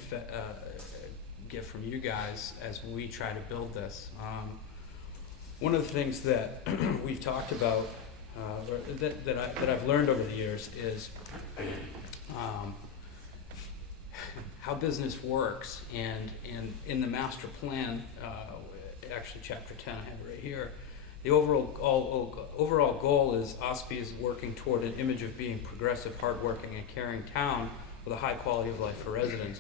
get from you guys as we try to build this. One of the things that we've talked about, or that I've learned over the years, is how business works, and in the master plan, actually chapter 10, I have it right here. The overall goal is Ossipee is working toward an image of being progressive, hardworking, and caring town with a high quality of life for residents.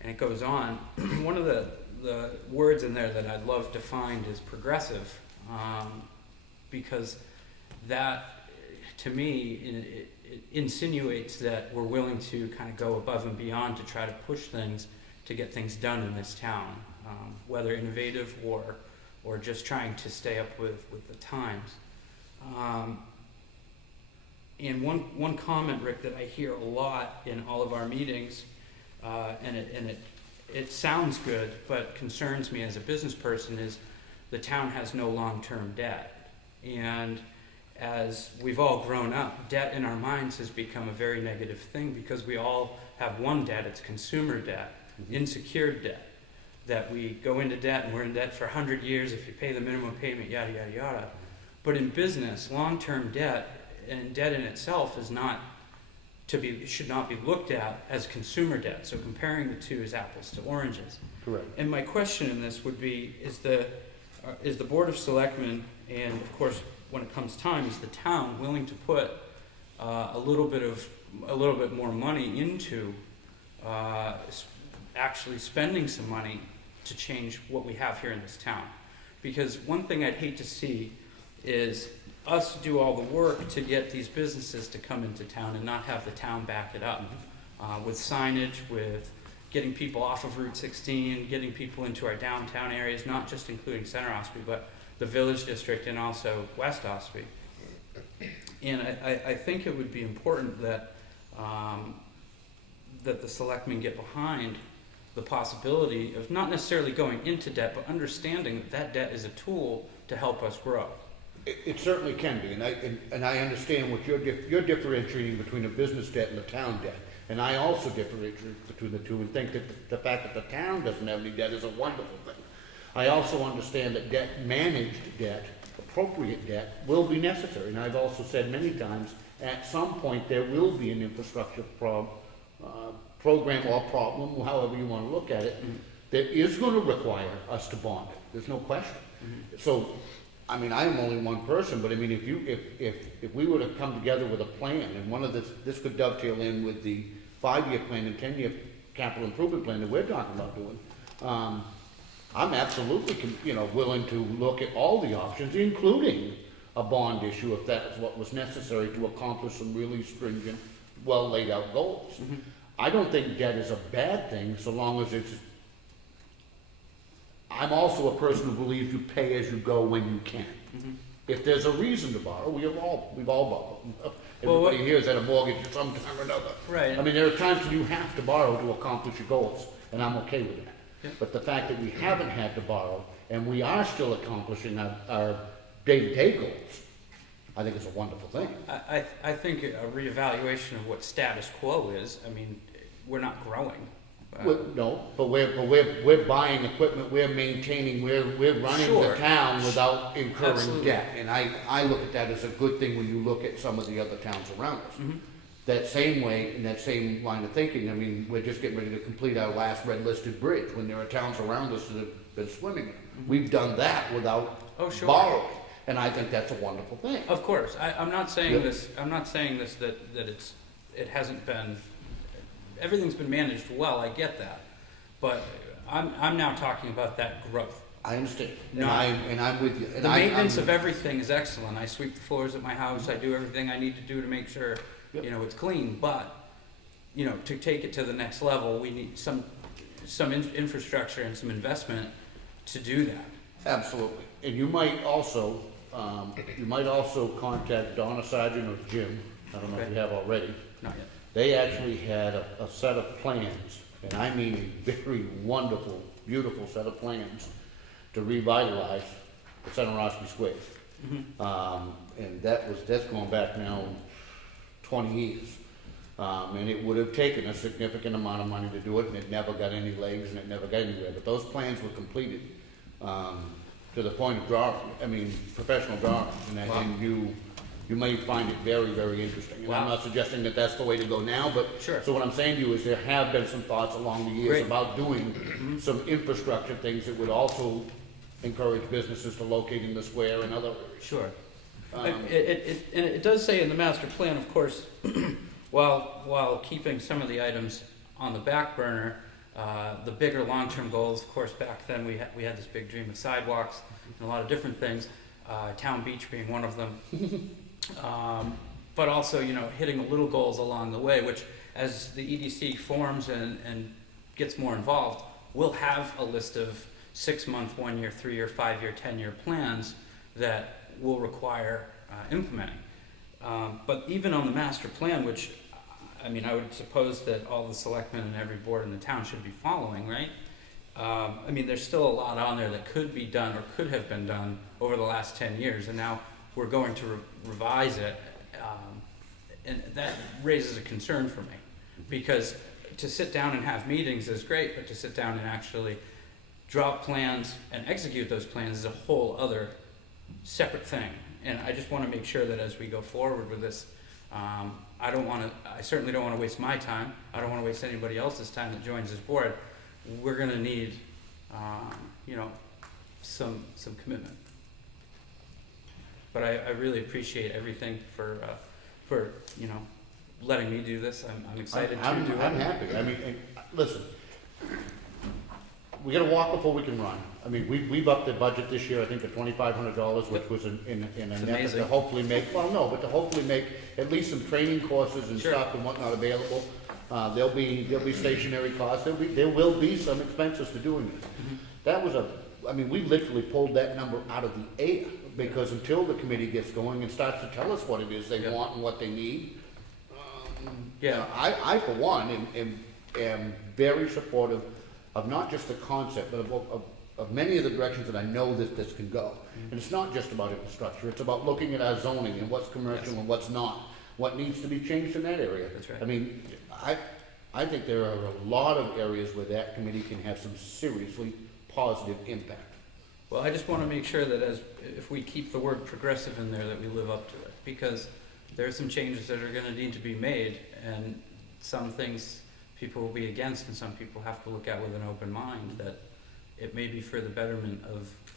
And it goes on. One of the words in there that I'd love defined is progressive, because that, to me, it insinuates that we're willing to kind of go above and beyond to try to push things to get things done in this town, whether innovative or just trying to stay up with the times. And one comment, Rick, that I hear a lot in all of our meetings, and it sounds good, but concerns me as a business person, is the town has no long-term debt. And as we've all grown up, debt in our minds has become a very negative thing, because we all have one debt. It's consumer debt, unsecured debt, that we go into debt and we're in debt for 100 years if you pay the minimum payment, yada, yada, yada. But in business, long-term debt, and debt in itself, should not be looked at as consumer debt. So comparing the two is apples to oranges. Correct. And my question in this would be, is the Board of Selectmen, and of course when it comes time, is the town willing to put a little bit more money into actually spending some money to change what we have here in this town? Because one thing I'd hate to see is us do all the work to get these businesses to come into town and not have the town back it up with signage, with getting people off of Route 16, getting people into our downtown areas, not just including Center Ossipee, but the Village District and also West Ossipee. And I think it would be important that that the selectmen get behind the possibility of not necessarily going into debt, but understanding that that debt is a tool to help us grow. It certainly can be, and I understand what you're differentiating between a business debt and a town debt. And I also differentiate between the two and think that the fact that the town doesn't have any debt is a wonderful thing. I also understand that managed debt, appropriate debt, will be necessary. And I've also said many times, at some point there will be an infrastructure program or problem, however you want to look at it, that is going to require us to bond it. There's no question. So, I mean, I am only one person, but I mean, if we were to come together with a plan, and one of this could dovetail in with the 5-year plan and 10-year capital improvement plan that we're talking about doing, I'm absolutely, willing to look at all the options, including a bond issue, if that is what was necessary to accomplish some really stringent, well laid out goals. I don't think debt is a bad thing, so long as it's. I'm also a person who believes you pay as you go when you can. If there's a reason to borrow, we've all borrowed. Everybody here has had a mortgage at some time or another. Right. I mean, there are times when you have to borrow to accomplish your goals, and I'm okay with that. Yeah. But the fact that we haven't had to borrow, and we are still accomplishing our day-to-day goals, I think it's a wonderful thing. I think a reevaluation of what status quo is. I mean, we're not growing. No, but we're buying equipment, we're maintaining, we're running Sure. the town without incurring Absolutely. debt. And I look at that as a good thing when you look at some of the other towns around us. That same way, in that same line of thinking, I mean, we're just getting ready to complete our last red listed bridge, when there are towns around us that have been swimming in it. We've done that without borrowing, and I think that's a wonderful thing. Of course, I'm not saying Yep. this. I'm not saying this that it hasn't been. Everything's been managed well. I get that, but I'm now talking about that growth. I understand, No. and I'm with you. And The maintenance of everything is excellent. I sweep the floors at my house. I do everything I need to do to make sure Yep. it's clean. But to take it to the next level, we need some infrastructure and some investment to do that. Absolutely. And you might also, You might also contact Donna Sargent or Jim, I don't know if you have already. Not yet. They actually had a set of plans, and I mean a very wonderful, beautiful set of plans to revitalize the Center Ossipee Square. And that's going back now 20 years. And it would have taken a significant amount of money to do it, and it never got any legs, and it never got anywhere. But those plans were completed, to the point of drawing, professional drawings, and you may find it very, very interesting. And I'm not suggesting that that's the way to go now, but, Sure. so what I'm saying to you is there have been some thoughts along the years Great. about doing some infrastructure things that would also encourage businesses to locate in the square and other areas. Sure. And it does say in the master plan, of course, while keeping some of the items on the back burner, the bigger long-term goals, of course, back then we had this big dream of sidewalks and a lot of different things, Town Beach being one of them. But also, hitting little goals along the way, which as the EDC forms and gets more involved, we'll have a list of 6-month, 1-year, 3-year, 5-year, 10-year plans that will require implementing. But even on the master plan, which, I would suppose that all the selectmen and every board in the town should be following, right? There's still a lot on there that could be done or could have been done over the last 10 years, and now we're going to revise it, and that raises a concern for me, because to sit down and have meetings is great, but to sit down and actually draw plans and execute those plans is a whole other separate thing. And I just want to make sure that as we go forward with this, I certainly don't want to waste my time. I don't want to waste anybody else's time that joins this board. We're going to need, some commitment. But I really appreciate everything for letting me do this. I'm excited to do it. I'm happy. Listen, we gotta walk before we can run. We've upped the budget this year, I think, to $2,500, which was in an effort to amazing. hopefully make at least some training courses and Sure. stuff and whatnot available. There'll be stationary costs. There will be some expenses to doing this. That was we literally pulled that number out of the air, because until the committee gets going and starts to tell us what it is they Yeah. want and what they need, Yeah. I for one am very supportive of not just the concept, but of many of the directions that I know that this can go. And it's not just about infrastructure, it's about looking at our zoning and what's commercial and what's not, what needs to be changed in that area. That's right. I think there are a lot of areas where that committee can have some seriously positive impact. Well, I just want to make sure that if we keep the word progressive in there, that we live up to it, because there are some changes that are going to need to be made, and some things people will be against, and some people have to look at with an open mind, that it may be for the betterment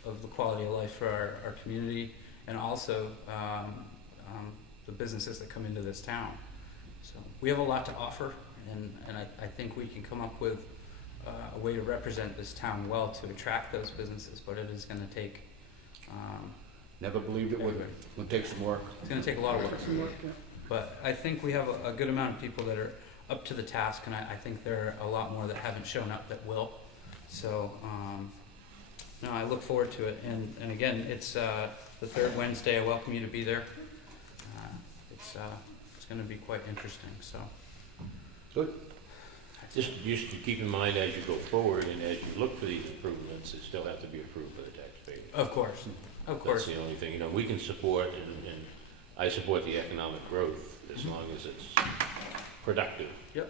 of the quality of life for our community, and also the businesses that come into this town. So we have a lot to offer, and I think we can come up with a way to represent this town well to attract those businesses, but it is going to take Never believed it would. It'll take some work. it's going to take a lot of work. But I think we have a good amount of people that are up to the task, and I think there are a lot more that haven't shown up that will. So, no, I look forward to it. And again, it's the third Wednesday. I welcome you to be there. It's going to be quite interesting. So, Good. Just to keep in mind as you go forward and as you look for these improvements, it still have to be approved by the taxpayer. of course, That's the only thing, we can support, and I support the economic growth as long as it's productive. Yep.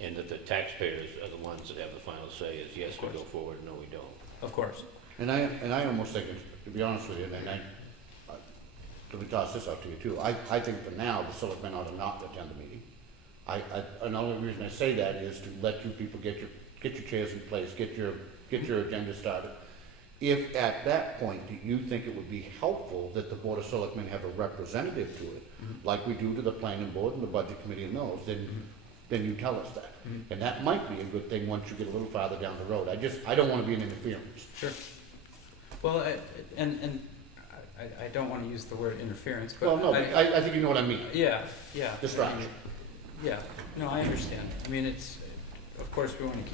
And that the taxpayers are the ones that have the final say, is yes, we go forward, no, we don't. Of course. And I almost think, to be honest with you, and let me toss this out to you too, I think for now, the selectmen ought to not attend the meeting. And the only reason I say that is to let you people get your chairs in place, get your agenda started. If at that point, do you think it would be helpful that the Board of Selectmen have a representative to it, like we do to the planning board and the budget committee and those, then you tell us that. And that might be a good thing once you get a little farther down the road. I don't wanna be an interference. Sure. Well, I don't want to use the word interference, but Well, no, but I think you know what I mean. yeah. Distraction. Yeah, no, I understand. It's, of course, we want to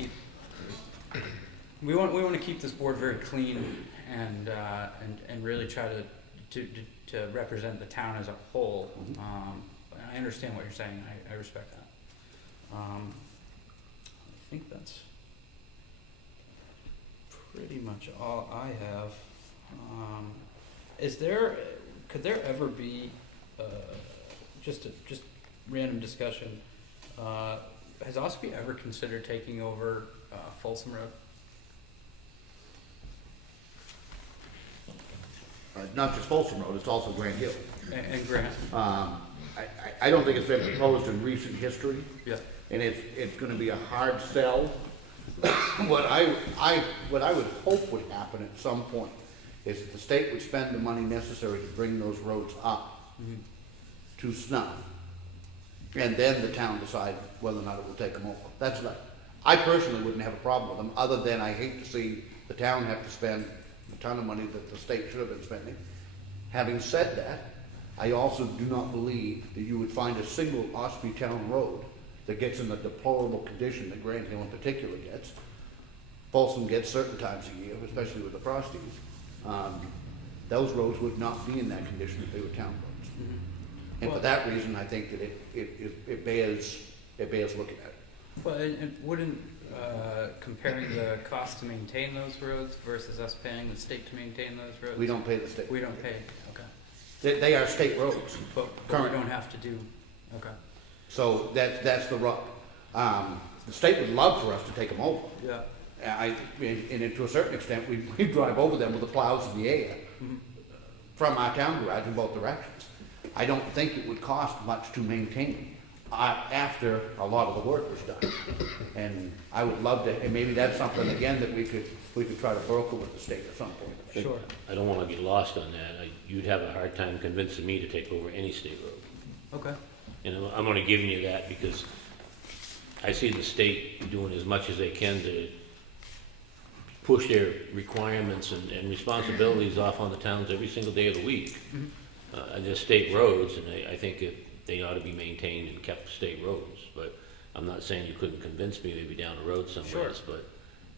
keep this board very clean and really try to to represent the town as a whole. Mhm. And I understand what you're saying, I respect that. I think that's pretty much all I have. Could there ever be, just random discussion, has Ossipee ever considered taking over Folsom Road? Not just Folsom Road, it's also Grand Hill. And Grant? I don't think it's been proposed in recent history, Yeah. and it's gonna be a hard sell. What I would hope would happen at some point is that the state would spend the money necessary to bring those roads up Mhm. to snuff, and then the town decide whether or not it will take them over. That's right. I personally wouldn't have a problem with them, other than I hate to see the town have to spend a ton of money that the state should have been spending. Having said that, I also do not believe that you would find a single Ossipee Town road that gets in the deplorable condition that Grand Hill in particular gets. Folsom gets certain times a year, especially with the frosties. Those roads would not be in that condition if they were town roads. Mhm. And for that reason, I think that it bears looking at. Well, and wouldn't, comparing the cost to maintain those roads versus us paying the state to maintain those roads? We don't pay the state. We don't pay, okay. They are state roads, But we Current. don't have to do, okay. so that's the rub. The state would love for us to take them over. Yeah. And to a certain extent, we drive over them with the plows in the air Mhm. from our town garage in both directions. I don't think it would cost much to maintain after a lot of the work was done. And I would love to, and maybe that's something again that we could try to broker with the state at some point. Sure. I don't wanna get lost on that. You'd have a hard time convincing me to take over any state road. Okay. And I'm only giving you that because I see the state doing as much as they can to push their requirements and responsibilities off on the towns every single day of the week. Mhm. And they're state roads, and I think they ought to be maintained and kept state roads. But I'm not saying you couldn't convince me maybe down the road somewhere else, but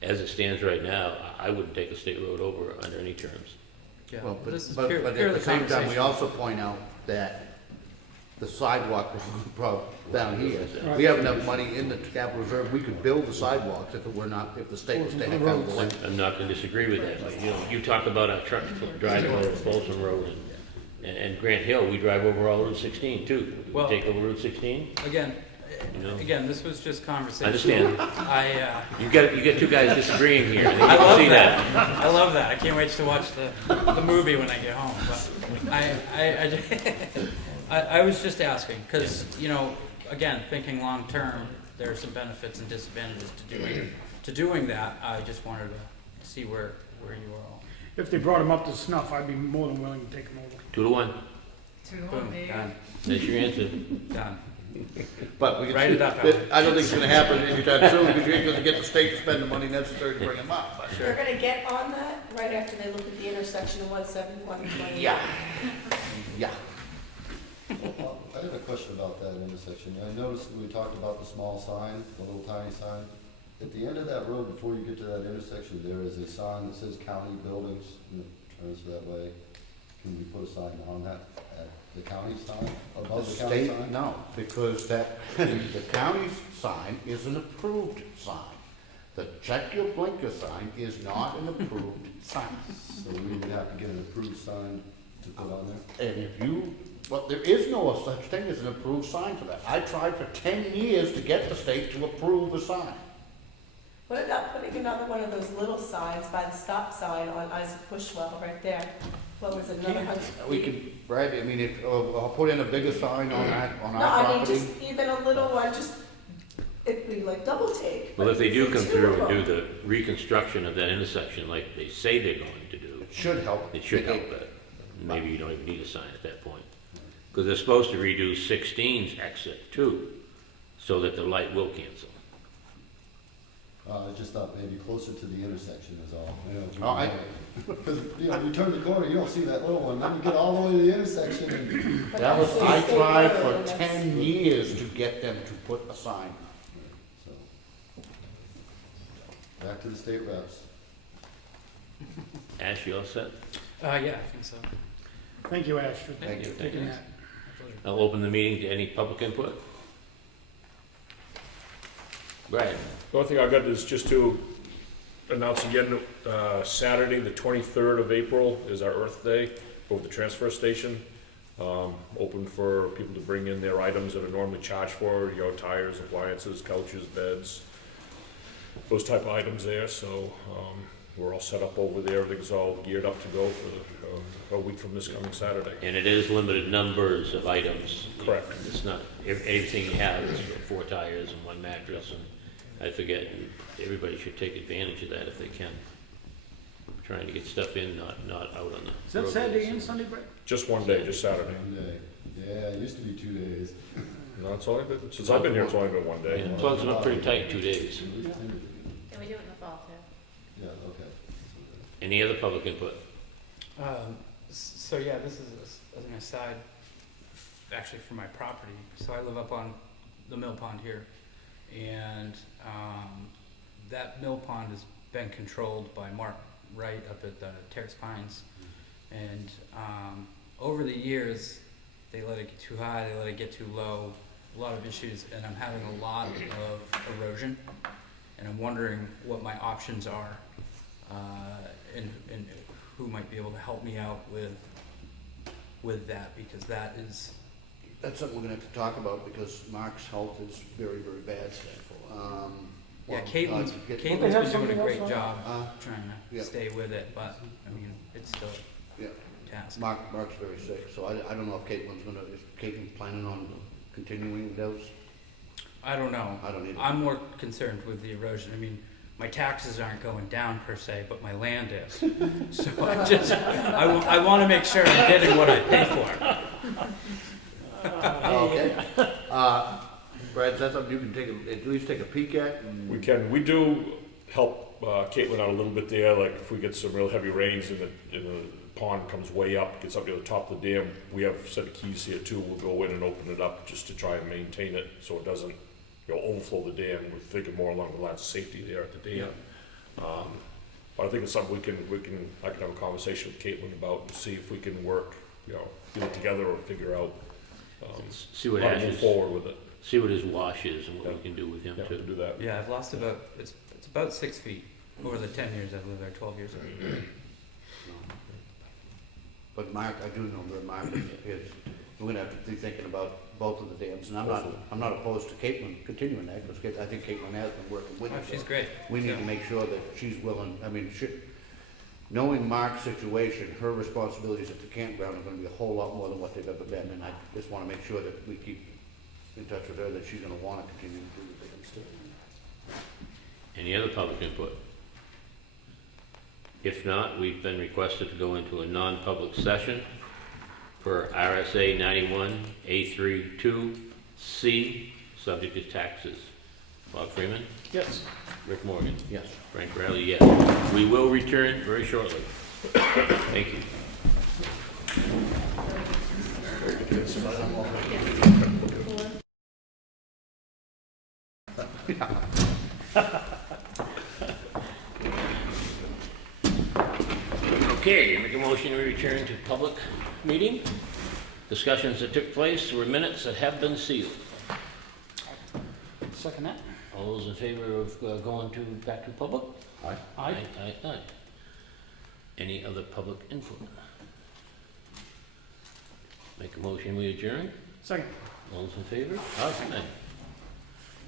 as it stands right now, I wouldn't take a state road over under any terms. Yeah, Well, but this is at purely the same time, we conversation. also point out that the sidewalk problem down here, Right. we have enough money in the capital reserve, we could build the sidewalks if the state was to heck out of the way. I'm not gonna disagree with that, but you talk about a truck driving over Folsom Road and Grant Hill, we drive over all Route 16 too. Well- Take over Route 16? You know? Again, this was just conversation. I understand. I, You get two guys disagreeing here, and you I can love see that. that. I love that. I can't wait to watch the movie when I get home. But I was just asking because again, thinking long term, there are some benefits and disadvantages to doing that. I just wanted to see where you are all. If they brought him up to snuff, I'd be more than willing to take him over. 2-1. 2-1, Boom, there you go. done, That's your answer. done. But we Write it up, I Alan. don't think it's gonna happen anytime soon, because you ain't gonna get the state to spend the money necessary to bring them up. But They're gonna get on that right after they look at the intersection of 171 and 28. Yeah. Yeah. Well, I have a question about that intersection. I noticed we talked about the small sign, the little tiny sign. At the end of that road, before you get to that intersection, there is a sign that says county buildings, and it turns that way. Can we put a sign on that, at the county sign, The above the county state, sign? no, because the county's sign is an approved sign. The check your blinker sign is not an approved sign. So we would have to get an approved sign to put on there? And but there is no such thing as an approved sign for that. I tried for 10 years to get the state to approve a sign. What about putting another one of those little signs by the stop sign on Isaac Bushwell right there? What was it, another 100 feet? We could, right, I mean, if, I'll put in a bigger sign on our No, I mean, property. just even a little one, just, it'd be like double take. Well, if they do but come two through of and do them. the reconstruction of that intersection like they say they're going to do, It should help. it should help that. Maybe you don't even need a sign at that point. Because they're supposed to redo 16's exit too, so that the light will cancel. I just thought maybe closer to the intersection is all. Oh, Because, you turn the corner, you don't see that little one, then you get all the way to the intersection and. But That was, that's I the state tried road, for and that's- 10 years to get them to put a sign. So, back to the state reps. Ash, you all set? Yeah, I think so. Thank you, Ash, for Thank you. taking that. I'll open the meeting to any public input. Brad? The only thing I've got is just to announce again, Saturday, the 23rd of April is our Earth Day over at the transfer station. Open for people to bring in their items that are normally charged for, you know, tires, appliances, couches, beds, those type of items there. So we're all set up over there. Everything's all geared up to go for a week from this coming Saturday. And it is limited numbers of items. Correct. It's not, everything you have is 4 tires and 1 mattress, and I forget, everybody should take advantage of that if they can. We're trying to get stuff in, not out on the Is that roadways. Saturday and Sunday, Brett? Just one day, just Saturday. One day. Yeah, it used to be 2 days. No, it's only been, since I've been here, it's only been one day. Yeah, it plugs them up pretty tight, 2 days. And we do it in the fall too. Yeah, okay. Any other public input? So yeah, this is as an aside, actually for my property. So I live up on the mill pond here, and that mill pond has been controlled by Mark Wright up at the Terrace Pines, and over the years they let it get too high, they let it get too low, a lot of issues, and I'm having a lot of erosion, and I'm wondering what my options are, and who might be able to help me out with that, because that is, That's something we're gonna have to talk about, because Mark's health is very, very bad. yeah, Well, Caitlin's get- They been have doing a somebody great else on? job trying yeah. to stay with it, but, I mean, it's still Yeah. a task. Mark's very sick, so I don't know if is Caitlin planning on continuing those? I don't know. I don't either. I'm more concerned with the erosion. I mean, my taxes aren't going down per se, but my land is. So I want to make sure I'm getting what I pay for. Okay. Brad, is that something you can at least take a peek at? And- We do help Caitlin out a little bit there, like if we get some real heavy rains and the pond comes way up, gets up to the top of the dam, we have a set of keys here too. We'll go in and open it up just to try and maintain it so it doesn't, you know, overflow the dam. We're thinking more along the lines of safety there at the dam. But I think it's something I can have a conversation with Caitlin about and see if we can work, you know, either together or figure out See what how to move Ash's, forward with it. see what his wash is and what we can do with him Yeah, to too. do that. Yeah, I've lost it's about 6 feet over the 10 years I've lived there, 12 years. But Mark, I do know that Mark is, we're gonna have to be thinking about both of the dams, and I'm not opposed to Caitlin continuing that, because I think Caitlin has been working with Oh, us. she's great. We need Yeah. to make sure that she's willing, I mean, knowing Mark's situation, her responsibilities at the campground are gonna be a whole lot more than what they've ever been, and I just wanna make sure that we keep in touch with her, that she's gonna wanna continue to do the dams too. Any other public input? If not, we've been requested to go into a non-public session per RSA 91A32C, subject is taxes. Bob Freeman? Yes. Rick Morgan? Yes. Frank Riley, yes. We will return very shortly. Thank you. Okay, make a motion to return to public meeting. Discussions that took place were minutes that have been sealed. Second that. All those in favor of going back to public? Aye. Aye. Aye. Any other public input? Make a motion, we adjourn. Second. All those in favor? Aye.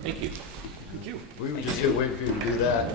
Thank you. Thank you. We were just here waiting for you to do that.